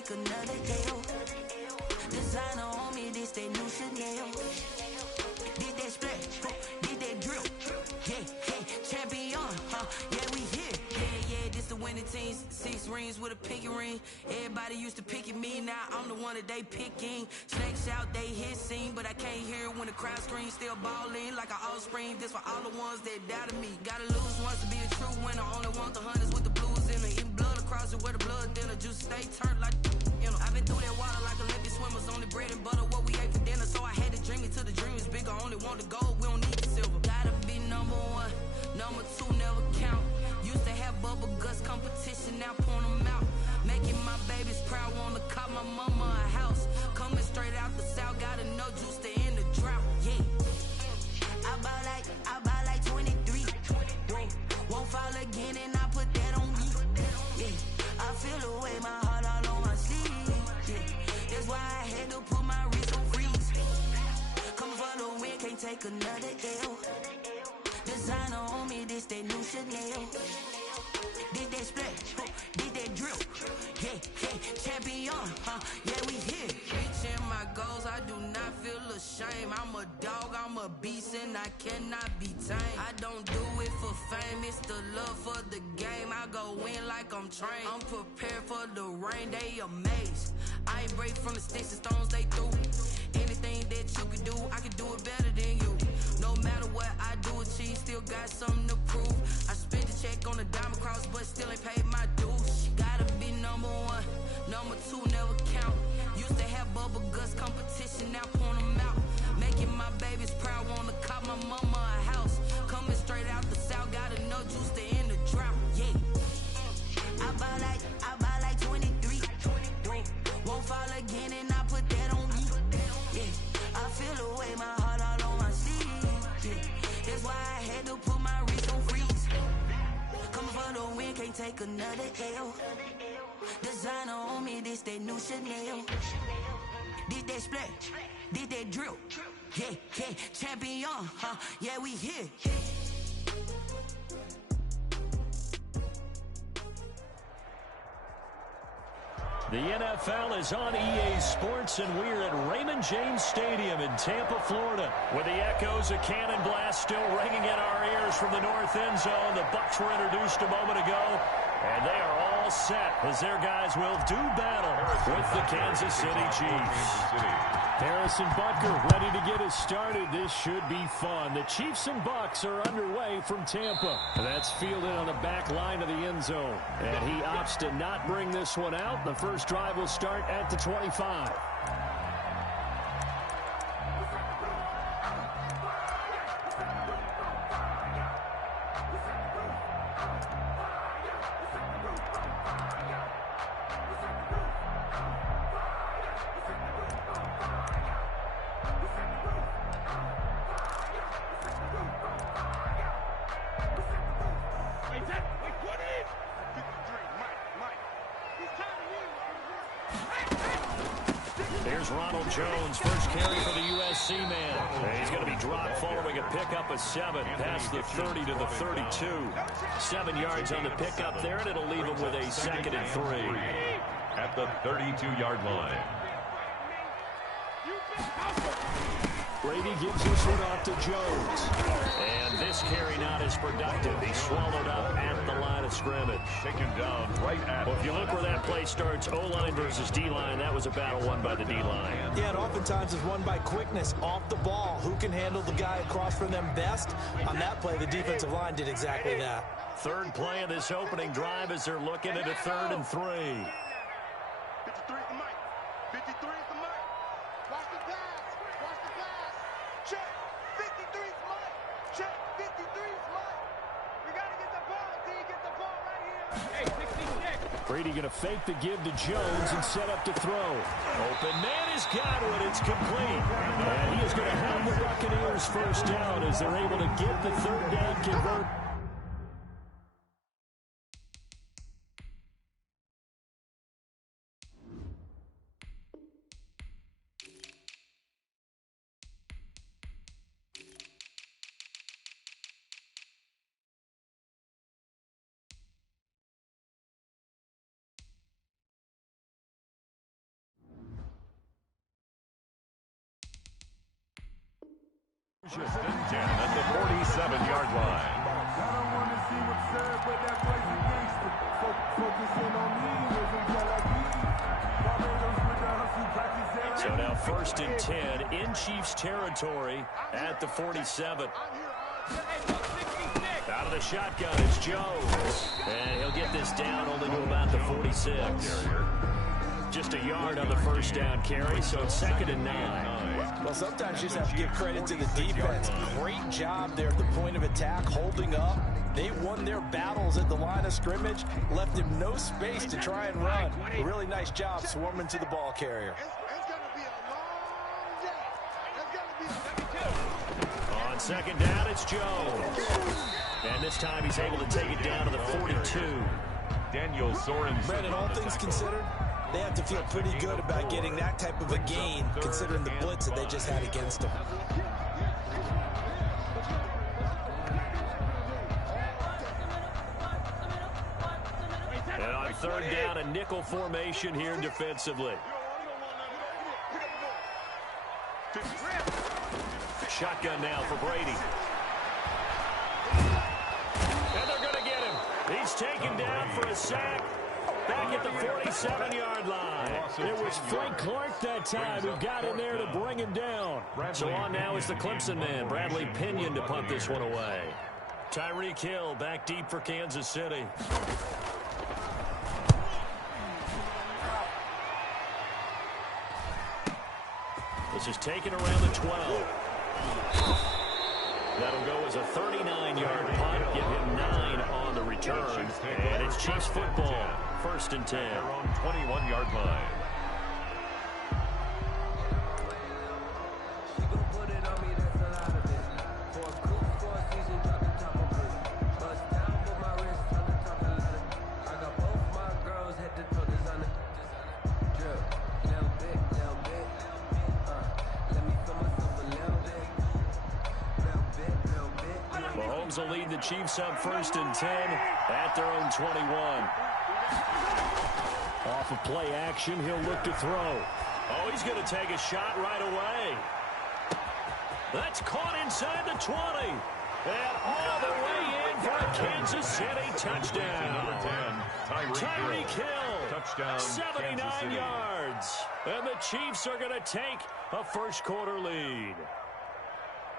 take another L. Designer on me, this that new Chanel. Did that splash, did that drill. Yeah, champion, yeah, we here. Yeah, this the winning team. 6 rings with a pinky ring. Everybody used to pick at me, now I'm the one that they picking. Snakes out, they hit scene, but I can't hear it when the crowd screams. Still ballin' like an offspring. This for all the ones that doubted me. Gotta lose once to be a true winner. Only want the hunters with the blues in it. Eating blood across it where the blood dinner. Juice stay turned like, you know. I've been through that water like Olympic swimmers. Only bread and butter, what we ate for dinner. So I had to dream it till the dream is bigger. Only want the gold, we don't need the silver. Gotta be number 1, number 2 never count. Used to have bubble guts competition, now point them out. Making my babies proud, wanna cop my mama a house. Coming straight out the south, gotta know juice to end the drought. Yeah, I buy like 23. Won't fall again, and I put that on me. Yeah, I feel away, my heart all on my sleeve. Yeah, that's why I had to put my wrist on freeze. Come for the win, can't take another L. Designer on me, this that new Chanel. Did that splash, did that drill. Yeah, champion, yeah, we here. Reaching my goals, I do not feel ashamed. I'm a dog, I'm a beast, and I cannot be tamed. I don't do it for fame, it's the love for the game. I go in like I'm trained. I'm prepared for the rain, they amazed. I ain't break from the sticks and stones they threw. Anything that you can do, I can do it better than you. No matter what I do, achieve, still got something to prove. I spent the check on the diamond cross, but still ain't paid my dues. Gotta be number 1, number 2 never count. Used to have bubble guts competition, now point them out. Making my babies proud, wanna cop my mama a house. Coming straight out the south, gotta know juice to end the drought. Yeah, I buy like 23. Won't fall again, and I put that on me. Yeah, I feel away, my heart all on my sleeve. Yeah, that's why I had to put my wrist on freeze. Coming for the win, can't take another L. Designer on me, this that new Chanel. Did that splash, did that drill. Yeah, champion, yeah, we here. The NFL is on EA Sports, and we're at Raymond James Stadium in Tampa, Florida, with the echoes of Cannon Blast still ringing in our ears from the north end zone. The Bucs were introduced a moment ago, and they are all set as their guys will do battle with the Kansas City Chiefs. Harrison Butker ready to get us started. This should be fun. The Chiefs and Bucs are underway from Tampa. And that's fielded on the back line of the end zone. And he opts to not bring this one out. The first drive will start at the 25. Here's Ronald Jones, first carry for the USC man. And he's going to be dropped following a pickup of 7 past the 30 to the 32. 7 yards on the pickup there, and it'll leave him with a 2nd and 3. At the 32-yard line. Brady gives this one off to Jones. And this carry not as productive. He swallowed up at the line of scrimmage. Taken down right at. Well, if you look where that play starts, O-line versus D-line, that was a battle won by the D-line. Yeah, and oftentimes is won by quickness off the ball. Who can handle the guy across from them best? On that play, the defensive line did exactly that. Third play of this opening drive as they're looking at a 3rd and 3. 53 is the mic. 53 is the mic. Watch the pass. Watch the pass. Check. 53 is mic. Check. 53 is mic. We got to get the ball, D. Get the ball right here. Hey, 66. Brady going to fake the give to Jones and set up to throw. Open man is Godwin. It's complete. And he is going to have the Buccaneers first down as they're able to get the 3rd down convert. First and 10 at the 47-yard line. I don't want to see what's served, but that boy's a gangster. Focusing on me, so now first and 10 in Chiefs territory at the 47. Out of the shotgun, it's Jones. And he'll get this down only to about the 46. Just a yard on the first down carry, so it's 2nd and 9. Well, sometimes you just have to give credit to the defense. Great job there at the point of attack, holding up. They won their battles at the line of scrimmage, left him no space to try and run. A really nice job swarming to the ball carrier. On 2nd down, it's Jones. And this time he's able to take it down to the 42. Daniel Sorensen. Brandon, all things considered, they have to feel pretty good about getting that type of a gain, considering the blitz that they just had against them. And on 3rd down, a nickel formation here defensively. Shotgun now for Brady. And they're going to get him. He's taken down for a sack back at the 47-yard line. It was Frank Clark that time who got in there to bring him down. So on now is the Clemson man, Bradley Pinion, to punt this one away. Tyreek Hill back deep for Kansas City. This is taken around the 12. That'll go as a 39-yard punt. Give him 9 on the return. And it's Chiefs football. 1st and 10. They're on 21-yard line. Mahomes will lead the Chiefs up 1st and 10 at their own 21. Off of play action, he'll look to throw. Oh, he's going to take a shot right away. That's caught inside the 20. And all the way in for a Kansas City touchdown. Number 10, Tyreek Hill. Touchdown, 79 yards. And the Chiefs are going to take a first-quarter lead.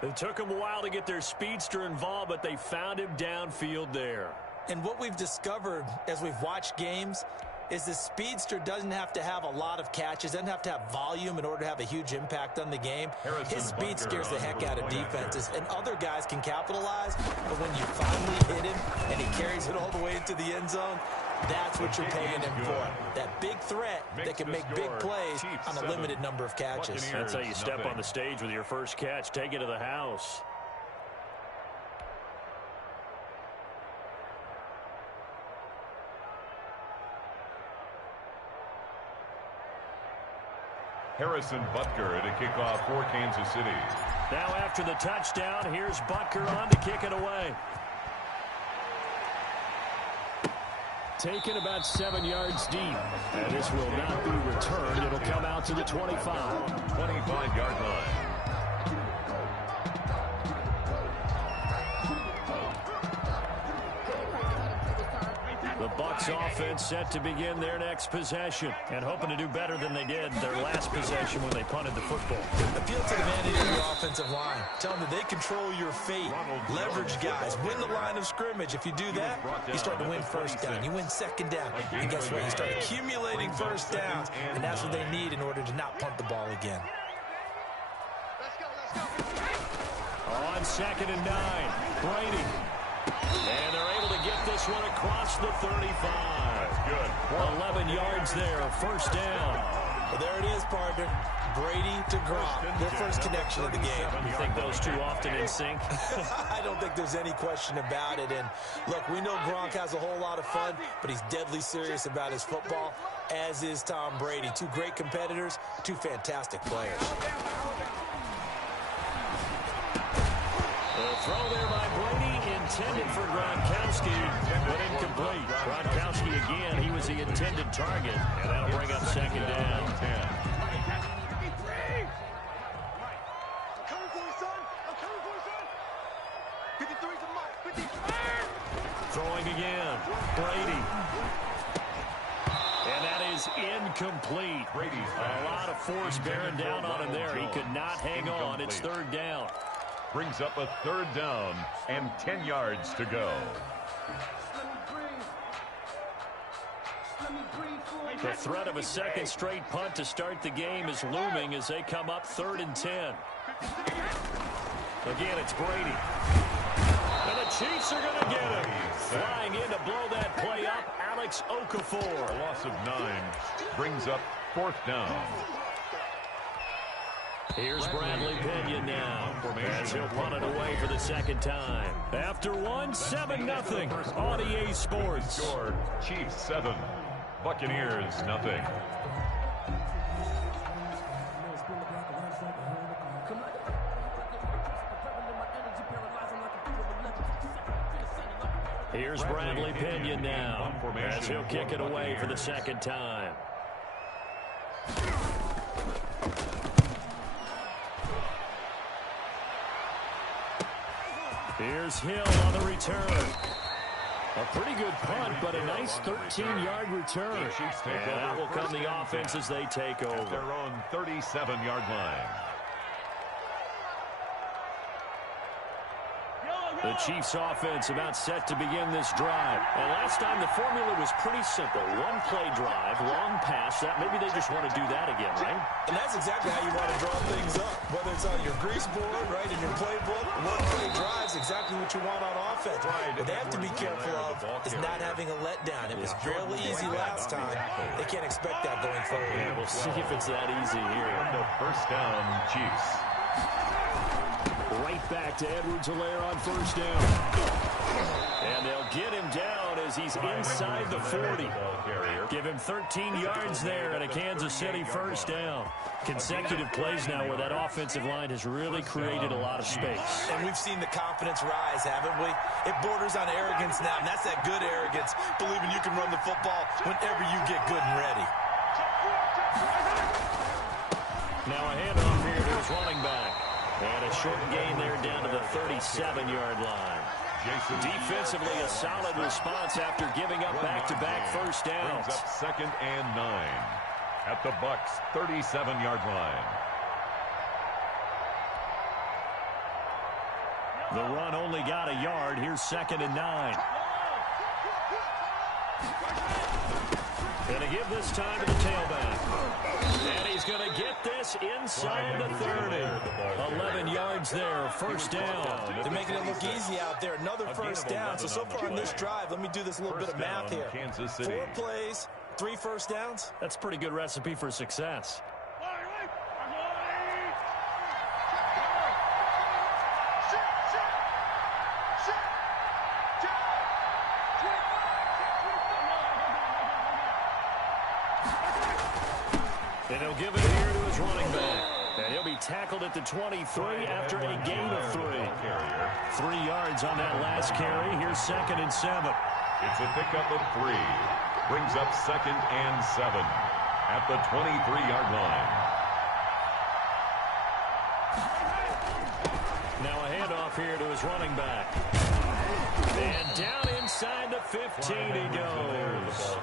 It took them a while to get their speedster involved, but they found him downfield there. And what we've discovered as we've watched games is the speedster doesn't have to have a lot of catches, doesn't have to have volume in order to have a huge impact on the game. His speed scares the heck out of defenses, and other guys can capitalize, but when you finally hit him and he carries it all the way into the end zone, that's what you're paying him for. That big threat that can make big plays on a limited number of catches. That's how you step on the stage with your first catch. Take it to the house. Harrison Butker at a kickoff for Kansas City. Now after the touchdown, here's Butker on to kick it away. Taken about 7 yards deep. And this will not be returned. It'll come out to the 25. 25-yard line. The Bucs offense set to begin their next possession and hoping to do better than they did their last possession when they punted the football. Appeal to the man in your offensive line. Tell them that they control your fate. Leverage guys. Win the line of scrimmage. If you do that, you start to win first down. You win second down. And guess what? You start accumulating first downs, and that's what they need in order to not punt the ball again. On 2nd and 9, Brady. And they're able to get this one across the 35. That's good. 11 yards there, first down. Well, there it is, partner. Brady to Gronk, their first connection of the game. You think those two often in sync? I don't think there's any question about it. And look, we know Gronk has a whole lot of fun, but he's deadly serious about his football, as is Tom Brady. Two great competitors, two fantastic players. The throw there by Brady, intended for Gronkowski, but incomplete. Gronkowski again, he was the intended target, and that'll bring up 2nd down. again. Brady. And that is incomplete. A lot of force bearing down on him there. He could not hang on. It's third down. Brings up a third down and 10 yards to go. The threat of a second straight punt to start the game is looming as they come up 3rd and 10. Again, it's Brady. And the Chiefs are going to get him. Flying in to blow that play up, Alex Okafor. A loss of 9 brings up 4th down. Here's Bradley Pinion now, as he'll punt it away for the second time. After one, 7-0 on EA Sports. Score, Chiefs 7, Buccaneers 0. Here's Bradley Pinion now, as he'll kick it away for the second time. Here's Hill on the return. A pretty good punt, but a nice 13-yard return. And that will come the offense as they take over. At their own 37-yard line. The Chiefs offense about set to begin this drive. And last time the formula was pretty simple. One play drive, long pass. That maybe they just want to do that again, right? And that's exactly how you want to draw things up. Whether it's on your grease board, right, in your playbook, one play drive's exactly what you want on offense. What they have to be careful of is not having a letdown. It was fairly easy last time. They can't expect that going forward. Yeah, we'll see if it's that easy here. The first down, Chiefs. Right back to Edwards-Helaire on first down. And they'll get him down as he's inside the 40. Give him 13 yards there and a Kansas City first down. Consecutive plays now where that offensive line has really created a lot of space. And we've seen the confidence rise, haven't we? It borders on arrogance now, and that's that good arrogance, believing you can run the football whenever you get good and ready. Now a handoff here to his running back. And a short gain there down to the 37-yard line. Defensively, a solid response after giving up back-to-back first downs. Brings up 2nd and 9 at the Bucs' 37-yard line. The run only got a yard. Here's 2nd and 9. Gonna give this time to the tailback. And he's going to get this inside the 30. 11 yards there, first down. They're making it look easy out there. Another first down. So far on this drive, let me do this little bit of math here. 4 plays, 3 first downs. That's a pretty good recipe for success. And he'll give it here to his running back. And he'll be tackled at the 23 after a gain of 3. 3 yards on that last carry. Here's 2nd and 7. It's a pickup of 3. Brings up 2nd and 7 at the 23-yard line. Now a handoff here to his running back. And down inside the 15 he goes.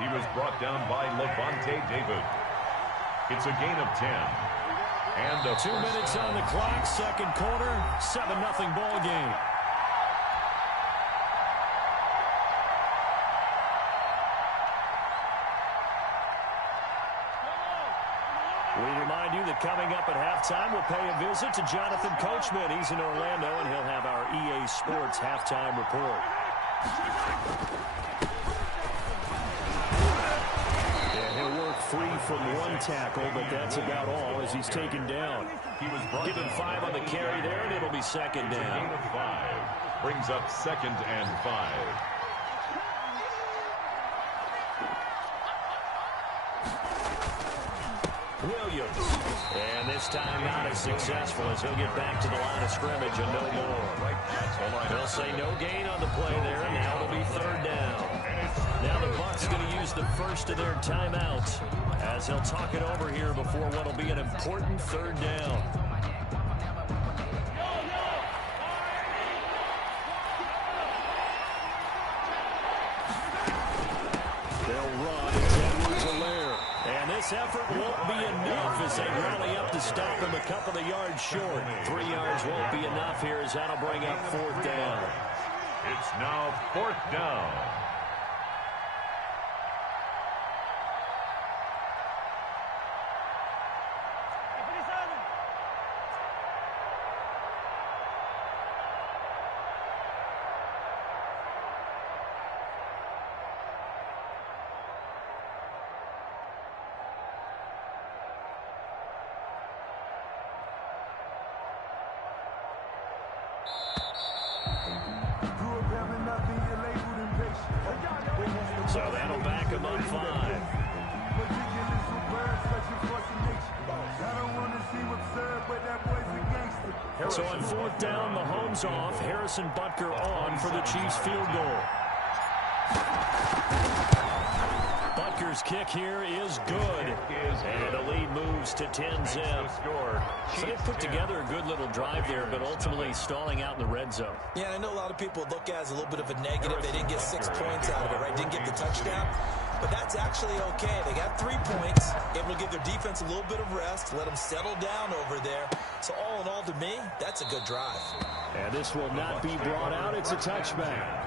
He was brought down by Levante David. It's a gain of 10. And a 2 minutes on the clock, second quarter, 7-0 ball game. We remind you that coming up at halftime, we'll pay a visit to Jonathan Coachman. He's in Orlando, and he'll have our EA Sports halftime report. Free from one tackle, but that's about all as he's taken down. Given 5 on the carry there, and it'll be 2nd down. 5 brings up 2nd and 5. Williams. And this time not as successful as he'll get back to the line of scrimmage and no more. They'll say no gain on the play there, and now it'll be 3rd down. Now the Bucs going to use the first of their timeouts as they'll talk it over here before what will be an important 3rd down. this effort won't be enough as they rally up to stop him a couple of yards short. 3 yards won't be enough here as that'll bring up 4th down. It's now 4th down. So that'll back him up 5. So on 4th down, Mahomes off, Harrison Butker on for the Chiefs field goal. Butker's kick here is good. And the lead moves to 10-zip. So they put together a good little drive there, but ultimately stalling out in the red zone. Yeah, I know a lot of people look at it as a little bit of a negative. They didn't get 6 points out of it, right? Didn't get the touchdown. But that's actually okay. They got 3 points, able to give their defense a little bit of rest, let them settle down over there. So all in all, to me, that's a good drive. And this will not be brought out. It's a touchback.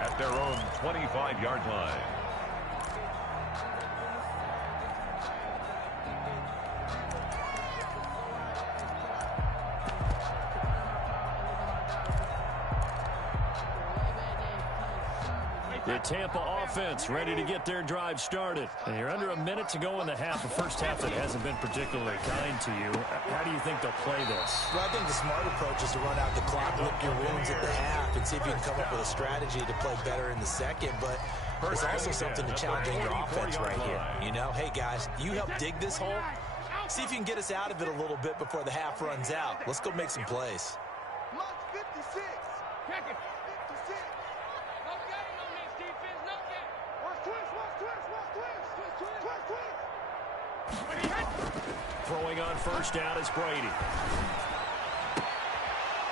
At their own 25-yard line. The Tampa offense ready to get their drive started. And you're under a minute to go in the half, a first half that hasn't been particularly kind to you. How do you think they'll play this? Well, I think the smart approach is to run out the clock, lick your wounds at the half, and see if you can come up with a strategy to play better in the second. But there's also something to challenging your offense right here. You know, hey, guys, you help dig this hole. See if you can get us out of it a little bit before the half runs out. Let's go make some plays. Mark 56. Check it. 56. Throwing on first down is Brady.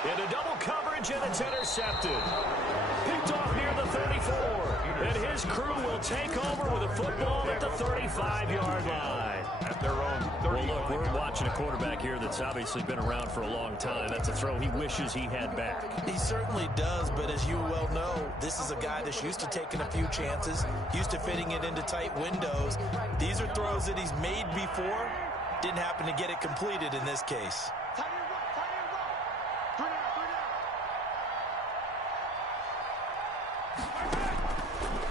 Into double coverage, and it's intercepted. Picked off near the 34. And his crew will take over with a football at the 35-yard line. At their own 30. Well, look, we're watching a quarterback here that's obviously been around for a long time. That's a throw he wishes he had back. He certainly does, but as you well know, this is a guy that's used to taking a few chances, used to fitting it into tight windows. These are throws that he's made before. Didn't happen to get it completed in this case.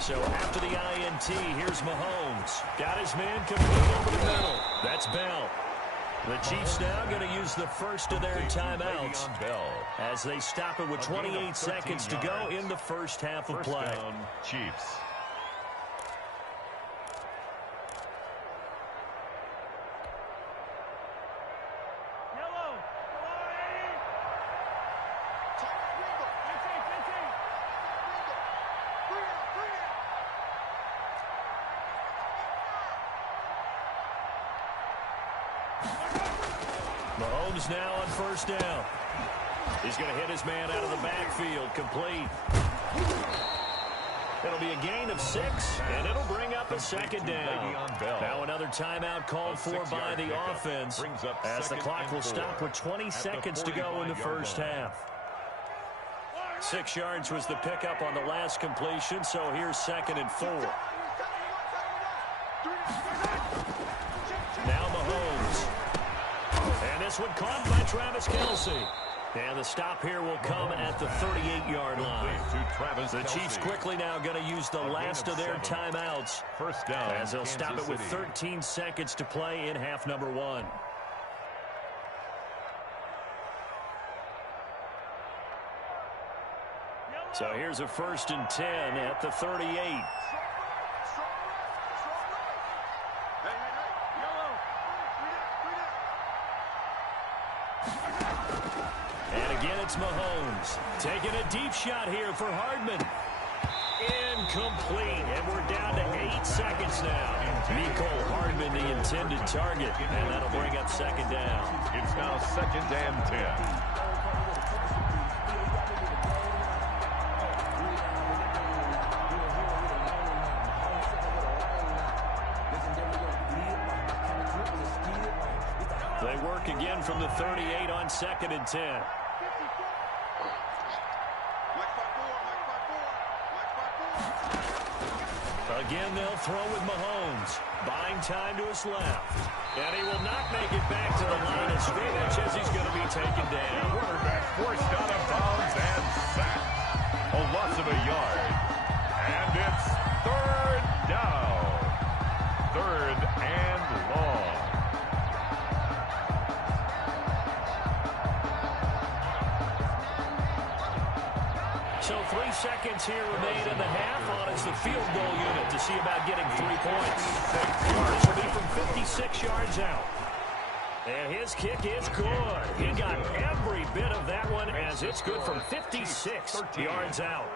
So after the INT, here's Mahomes. Got his man complete over the middle. That's Bell. The Chiefs now going to use the first of their timeouts as they stop it with 28 seconds to go in the first half of play. Down, Chiefs. Mahomes now on first down. He's going to hit his man out of the backfield, complete. It'll be a gain of 6, and it'll bring up a second down. Now another timeout called for by the offense as the clock will stop with 20 seconds to go in the first half. 6 yards was the pickup on the last completion, so here's 2nd and 4. Now Mahomes. And this one caught by Travis Kelce. And the stop here will come at the 38-yard line. The Chiefs quickly now going to use the last of their timeouts. First down, as they'll stop it with 13 seconds to play in half number 1. So here's a 1st and 10 at the 38. And again, it's Mahomes taking a deep shot here for Hardman. Incomplete, and we're down to 8 seconds now. Mecole Hardman, the intended target, and that'll bring up 2nd down. It's now 2nd and 10. they work again from the 38 on 2nd and 10. Again, they'll throw with Mahomes. Buying time to his left. And he will not make it back to the line of scrimmage as he's going to be taken down. Quarterback forced out of bounds and sacked. A loss of a yard. And it's 3rd down. 3rd and long. So 3 seconds here remain in the half on as the field goal unit to see about getting 3 points. This will be from 56 yards out. And his kick is good. He got every bit of that one as it's good from 56 yards out.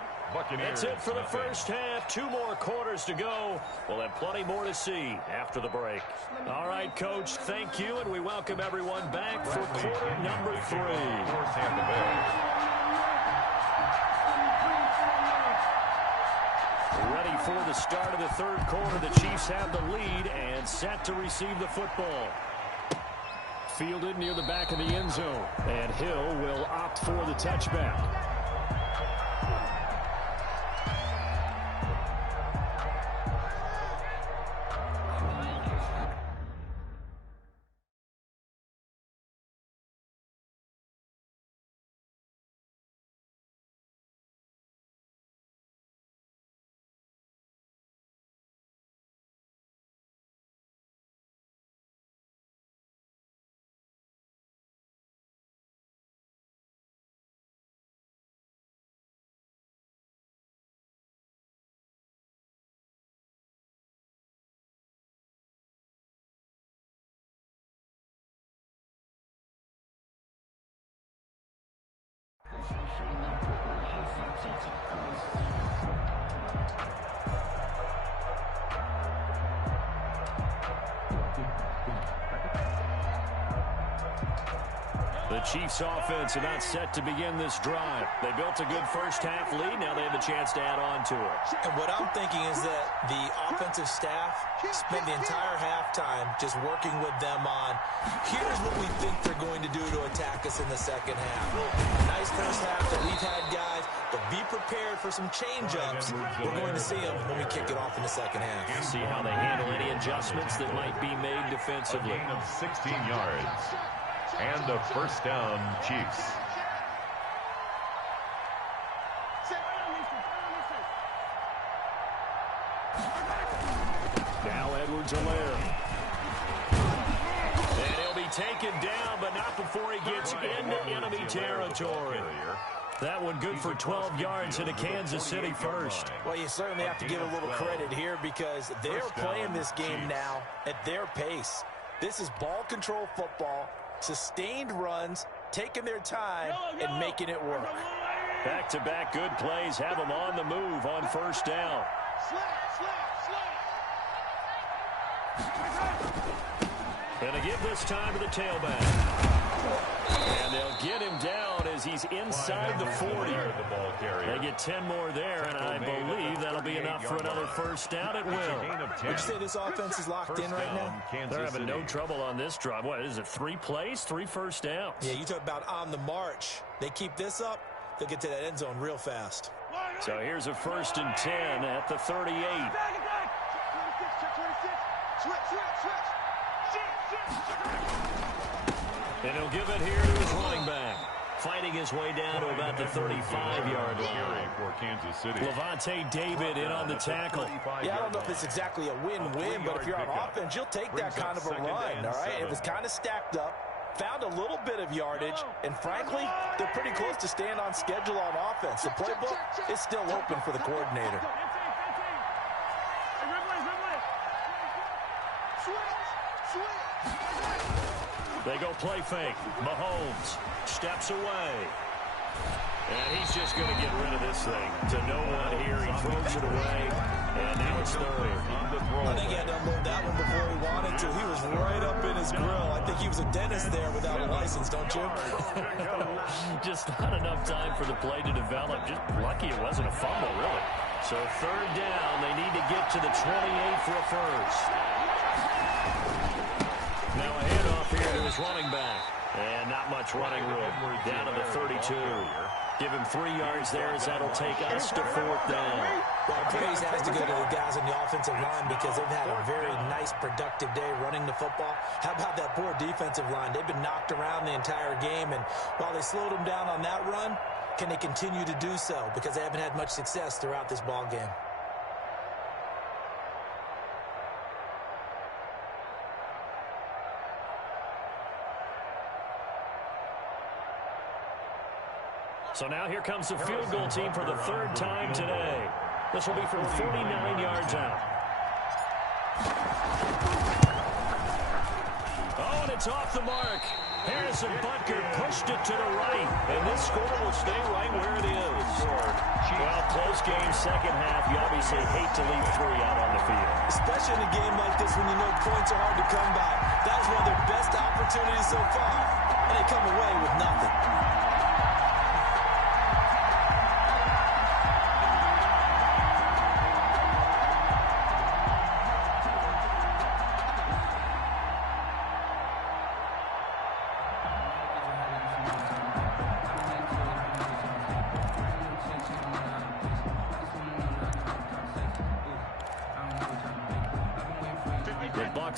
That's it for the first half. 2 more quarters to go. We'll have plenty more to see after the break. All right, Coach, thank you, and we welcome everyone back for quarter number 3. Ready for the start of the 3rd quarter. The Chiefs have the lead and set to receive the football. Fielded near the back of the end zone. And Hill will opt for the touchback. The Chiefs offense about set to begin this drive. They built a good first half lead. Now they have a chance to add on to it. And what I'm thinking is that the offensive staff spent the entire halftime just working with them on, here's what we think they're going to do to attack us in the second half. Nice first half that we've had, guys, but be prepared for some change-ups. We're going to see them when we kick it off in the second half. See how they handle any adjustments that might be made defensively. A gain of 16 yards. And a first down, Chiefs. Now Edwards-Helaire. And he'll be taken down, but not before he gets into enemy territory. That one good for 12 yards into Kansas City first. Well, you certainly have to give a little credit here because they're playing this game now at their pace. This is ball control football. Sustained runs, taking their time, and making it work. Back-to-back good plays have them on the move on first down. And they give this time to the tailback. And they'll get him down as he's inside the 40. They get 10 more there, and I believe that'll be enough for another first down at will. Would you say this offense is locked in right now? They're having no trouble on this drive. What is it, 3 plays, 3 first downs? Yeah, you talk about on the march. They keep this up, they'll get to that end zone real fast. So here's a 1st and 10 at the 38. And he'll give it here to his running back. Fighting his way down to about the 35-yard line. For Kansas City. Lavonte David in on the tackle. Yeah, I don't know if it's exactly a win-win, but if you're on offense, you'll take that kind of a run, all right? It was kind of stacked up, found a little bit of yardage, and frankly, they're pretty close to staying on schedule on offense. The playbook is still open for the coordinator. They go play fake. Mahomes steps away. And he's just going to get rid of this thing to no one here. He throws it away, and now it's 3rd. I think he had to unload that one before he wanted to. He was right up in his grill. I think he was a dentist there without a license, don't you? Just not enough time for the play to develop. Just lucky it wasn't a fumble, really. So 3rd down. They need to get to the 28 for a first. Now a handoff here to his running back. And not much running room. Down to the 32. Give him 3 yards there as that'll take us to 4th down. Well, praise has to go to the guys on the offensive line because they've had a very nice, productive day running the football. How about that poor defensive line? They've been knocked around the entire game, and while they slowed them down on that run, can they continue to do so? Because they haven't had much success throughout this ball game. So now here comes the field goal team for the 3rd time today. This will be from 49 yards out. Oh, and it's off the mark. Harrison Butker pushed it to the right, and this score will stay right where it is. Well, close game, second half. You obviously hate to leave 3 out on the field. Especially in a game like this when you know points are hard to come by. That was one of their best opportunities so far, and they come away with nothing.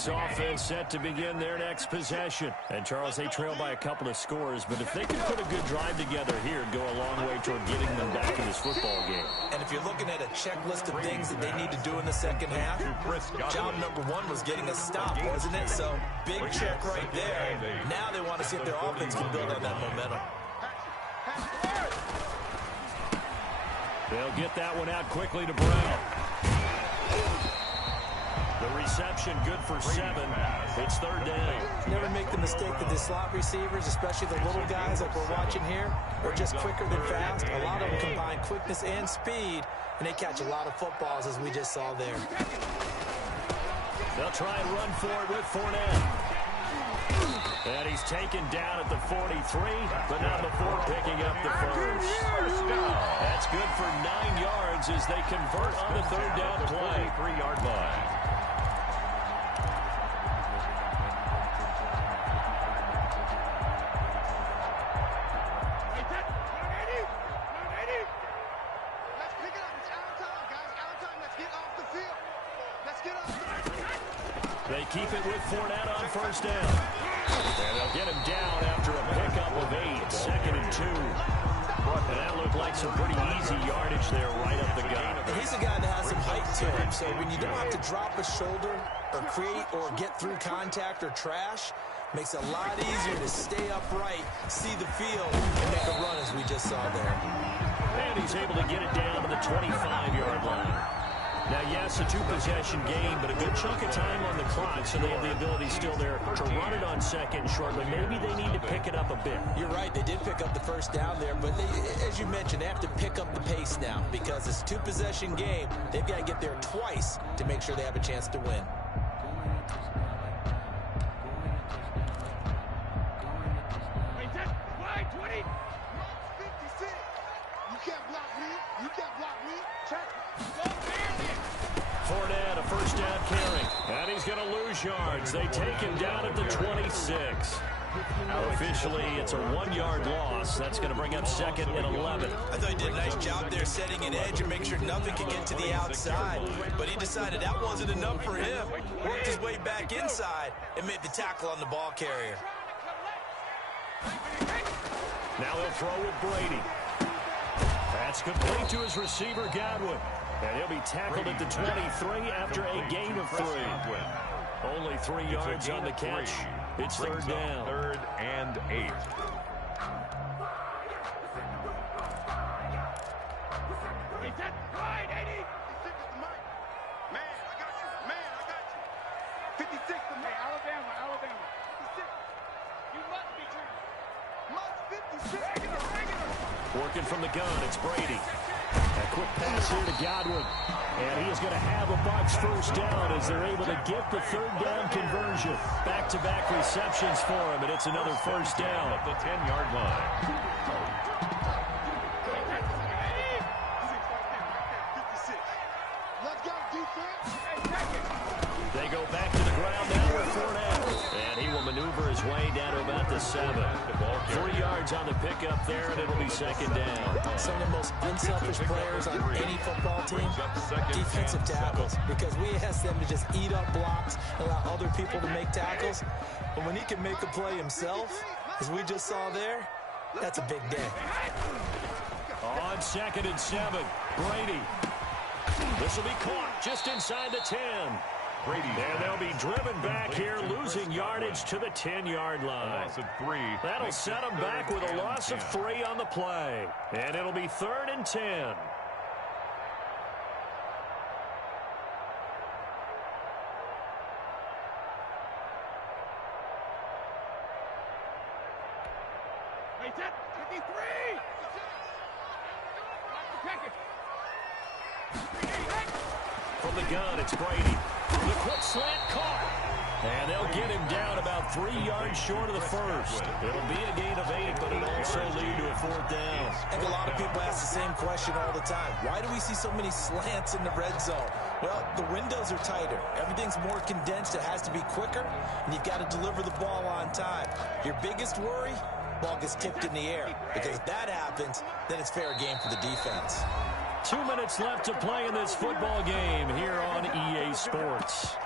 Offense set to begin their next possession. And, Charles, they trail by a couple of scores, but if they can put a good drive together here, it'd go a long way toward getting them back in this football game. And if you're looking at a checklist of things that they need to do in the second half, job number 1 was getting a stop, wasn't it? So, big check right there. Now they want to see if their offense can build on that momentum. They'll get that one out quickly to Brown. The reception good for 7. It's 3rd down. Never make the mistake that the slot receivers, especially the little guys like we're watching here, are just quicker than fast. A lot of them combine quickness and speed, and they catch a lot of footballs, as we just saw there. They'll try and run for it with Fournette. And he's taken down at the 43, but not before picking up the first. That's good for 9 yards as they convert on the 3rd down play. 3-yard line. They keep it with Fournette on 1st down. And they'll get him down after a pickup of 8, 2nd and 2. And that looked like some pretty easy yardage there right up the gut. And he's a guy that has some height to him, so when you don't have to drop a shoulder or create or get through contact or trash, makes it a lot easier to stay upright, see the field, and make a run as we just saw there. And he's able to get it down to the 25-yard line. Now, yes, a 2-possession game, but a good chunk of time on the clock, so they have the ability still there to run it on 2nd and short, but maybe they need to pick it up a bit. You're right. They did pick up the 1st down there, but they, as you mentioned, they have to pick up the pace now because it's a 2-possession game. They've got to get there twice to make sure they have a chance to win. Fournette, a 1st down carry. And he's going to lose yards. They take him down at the 26. Officially, it's a 1-yard loss. That's going to bring up 2nd and 11. I thought he did a nice job there setting an edge and make sure nothing could get to the outside. But he decided that wasn't enough for him. Worked his way back inside and made the tackle on the ball carrier. Now they'll throw with Brady. That's complete to his receiver, Godwin. And he'll be tackled at the 23 after a gain of 3. Only 3 yards on the catch. It's 3rd down. 3rd and 8. Working from the gun, it's Brady. A quick pass here to Godwin. And he is going to have a Bucs 1st down as they're able to get the 3rd down conversion. Back-to-back receptions for him, and it's another 1st down. At the 10-yard line. Let's go, defense. They go back to the ground now with Fournette. And he will maneuver his way down to about the 7. 3 yards on the pickup there, and it'll be second down. Some of the most unselfish players on any football team, defensive tackles, because we ask them to just eat up blocks, allow other people to make tackles. But when he can make a play himself, as we just saw there, that's a big day. On 2nd and 7, Brady. This will be caught just inside the 10. And they'll be driven back here, losing yardage to the 10-yard line. That'll set them back with a loss of 3 on the play. And it'll be 3rd and 10. From the gun, it's Brady. The quick slant caught. And they'll get him down about 3 yards short of the first. It'll be a gain of 8, but it'll also lead to a 4th down. I think a lot of people ask the same question all the time. Why do we see so many slants in the red zone? Well, the windows are tighter. Everything's more condensed. It has to be quicker, and you've got to deliver the ball on time. Your biggest worry? Ball gets tipped in the air. Because if that happens, then it's fair game for the defense. 2 minutes left to play in this football game here on EA Sports.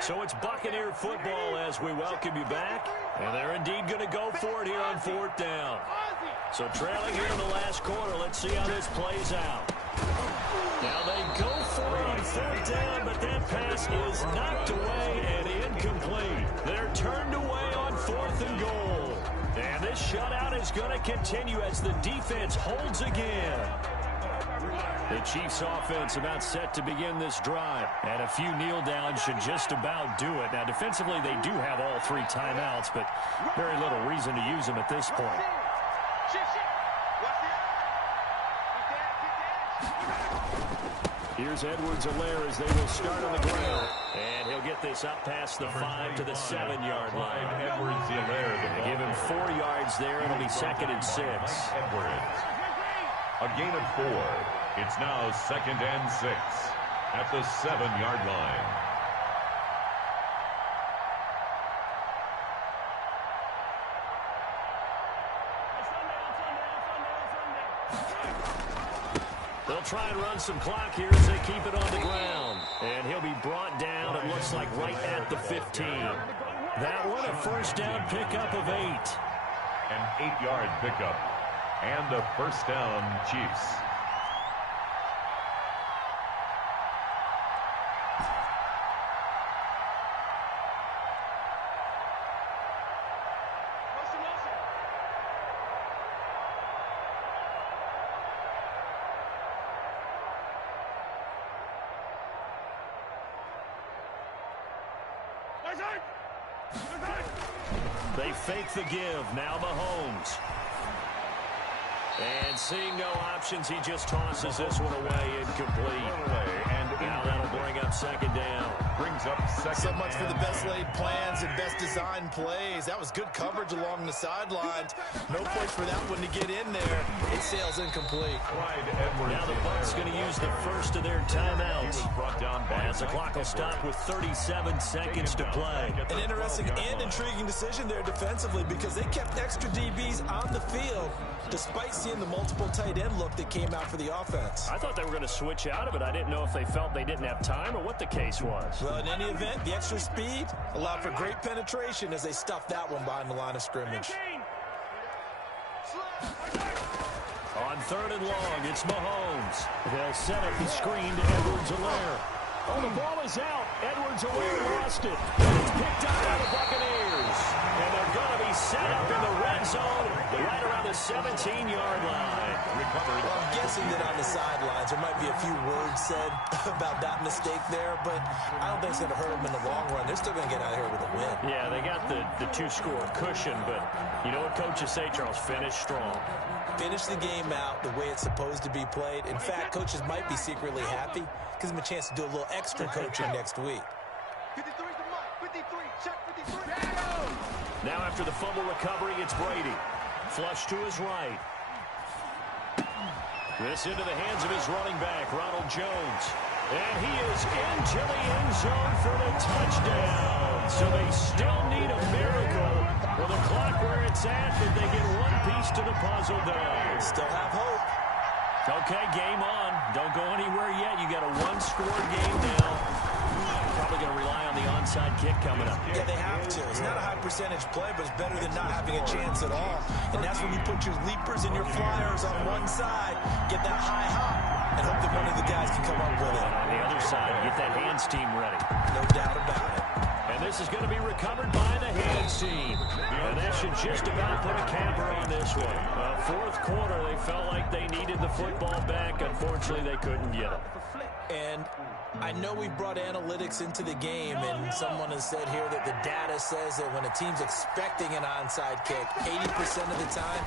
So it's Buccaneer football as we welcome you back. And they're indeed going to go for it here on 4th down. So trailing here in the last quarter, let's see how this plays out. Now they go for it on 4th down, but that pass is knocked away and incomplete. They're turned away on 4th and goal. And this shutout is going to continue as the defense holds again. The Chiefs offense about set to begin this drive. And a few kneel downs should just about do it. Now defensively they do have all 3 timeouts, but very little reason to use them at this point. Here's Edwards-Helaire as they will start on the ground. And he'll get this up past the 5 to the 7-yard line. Edwards-Helaire. Give him 4 yards there. It'll be 2nd and 6. Edwards. A gain of 4. It's now 2nd and 6 at the 7-yard line. They'll try and run some clock here as they keep it on the ground. And he'll be brought down, it looks like, right at the 15. That one a 1st down pickup of 8. An 8-yard pickup. And a 1st down, Chiefs. They fake the give. Now Mahomes. And seeing no options, he just tosses this one away, incomplete. And now that'll bring up 2nd down. Brings up 2nd. So much for the best laid plans and best designed plays. That was good coverage along the sidelines. No place for that one to get in there. It sails incomplete. Now the Bucs going to use the first of their timeouts. As the clock will stop with 37 seconds to play. An interesting and intriguing decision there defensively because they kept extra DBs on the field despite seeing the multiple tight end look that came out for the offense. I thought they were going to switch out of it. I didn't know if they felt they didn't have time or what the case was. Well, in any event, the extra speed allowed for great penetration as they stuffed that one behind the line of scrimmage. On 3rd and long, it's Mahomes. They'll set up the screen to Edwards-Helaire. Oh, the ball is out. Edwards-Helaire lost it. It's picked up by the Buccaneers. And they're going to be set up in the red zone right around around the 17-yard line. Recovered. Well, I'm guessing that on the sidelines there might be a few words said about that mistake there, but I don't think it's going to hurt them in the long run. They're still going to get out of here with a win. Yeah, they got the two-score cushion, but you know what coaches say, Charles? Finish strong. Finish the game out the way it's supposed to be played. In fact, coaches might be secretly happy. Gives them a chance to do a little extra coaching next week. 53's the mark. 53. Check 53. Now after the fumble recovery, it's Brady. Flush to his right. This into the hands of his running back, Ronald Jones. And he is into the end zone for the touchdown. So they still need a miracle. With the clock where it's at, did they get one piece to the puzzle done? Still have hope. Okay, game on. Don't go anywhere yet. You got a one-score game now. Probably going to rely on the onside kick coming up. Yeah, they have to. It's not a high percentage play, but it's better than not having a chance at all. And that's when you put your leapers and your flyers on one side, get that high hop, and hope that one of the guys can come up with it. On the other side, get that hands team ready. No doubt about it. And this is going to be recovered by the hands team. And that should just about put a capper on this one. Fourth quarter, they felt like they needed the football back. Unfortunately, they couldn't get it. And I know we brought analytics into the game, and someone has said here that the data says that when a team's expecting an onside kick, 80% of the time,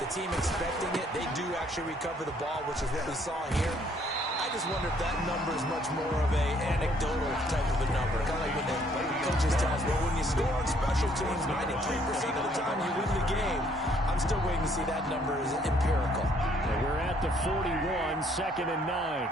the team expecting it, they do actually recover the ball, which is what we saw here. I just wonder if that number is much more of a anecdotal type of a number. Kind of like when the coaches tell us, well, when you score on special teams, 93% of the time you win the game. I'm still waiting to see that number is empirical. And we're at the 41, 2nd and 9.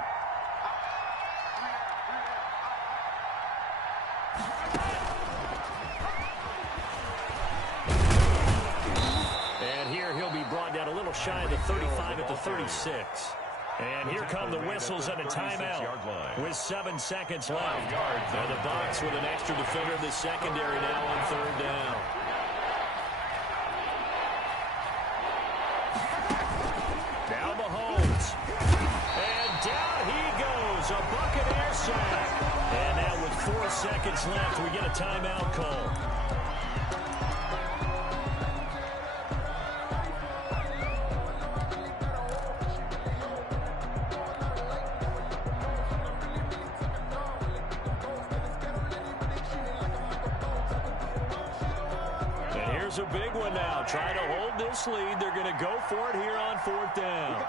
And here he'll be brought down a little shy of the 35 at the 36. And here come the whistles and a timeout with 7 seconds left. And the Bucs with an extra defender in the secondary now on third down. Now Mahomes. And down he goes. A Buccaneer sack. And now with 4 seconds left, we get a timeout call. A big one now. Trying to hold this lead. They're going to go for it here on fourth down.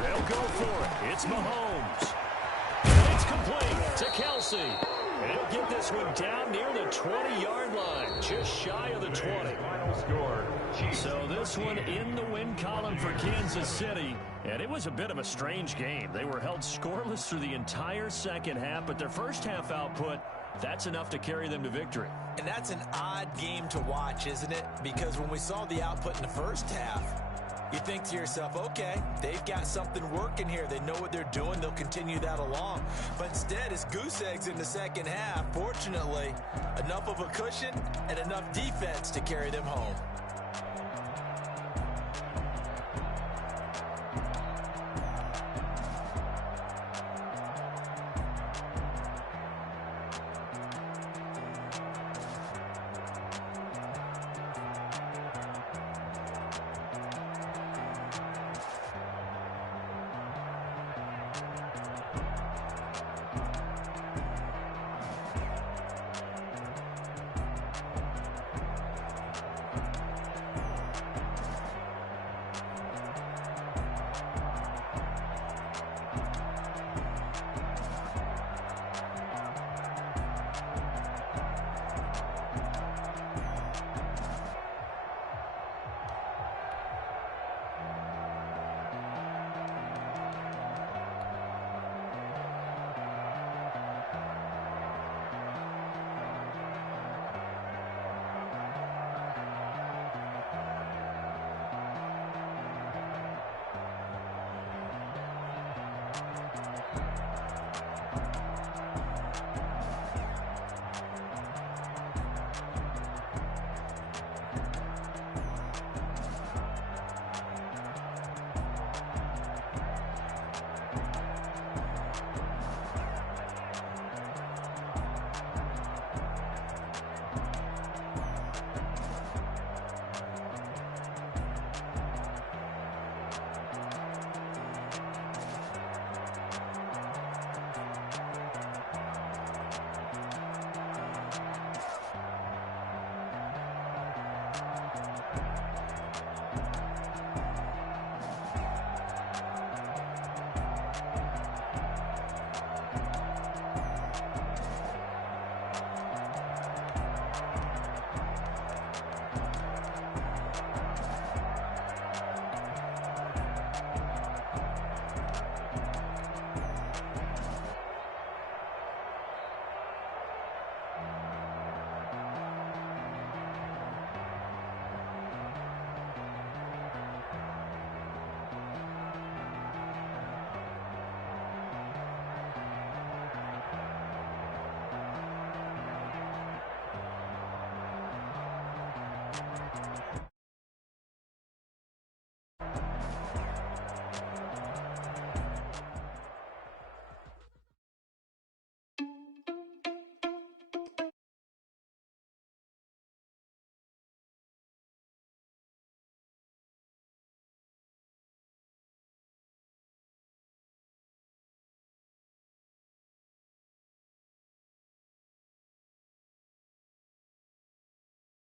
They'll go for it. It's Mahomes. And it's complete to Kelsey. And he'll get this one down near the 20-yard line, just shy of the 20. So this one in the win column for Kansas City. And it was a bit of a strange game. They were held scoreless through the entire second half, but their first half output, that's enough to carry them to victory. And that's an odd game to watch, isn't it? Because when we saw the output in the first half, you think to yourself, okay, they've got something working here. They know what they're doing. They'll continue that along. But instead, it's goose eggs in the second half. Fortunately, enough of a cushion and enough defense to carry them home.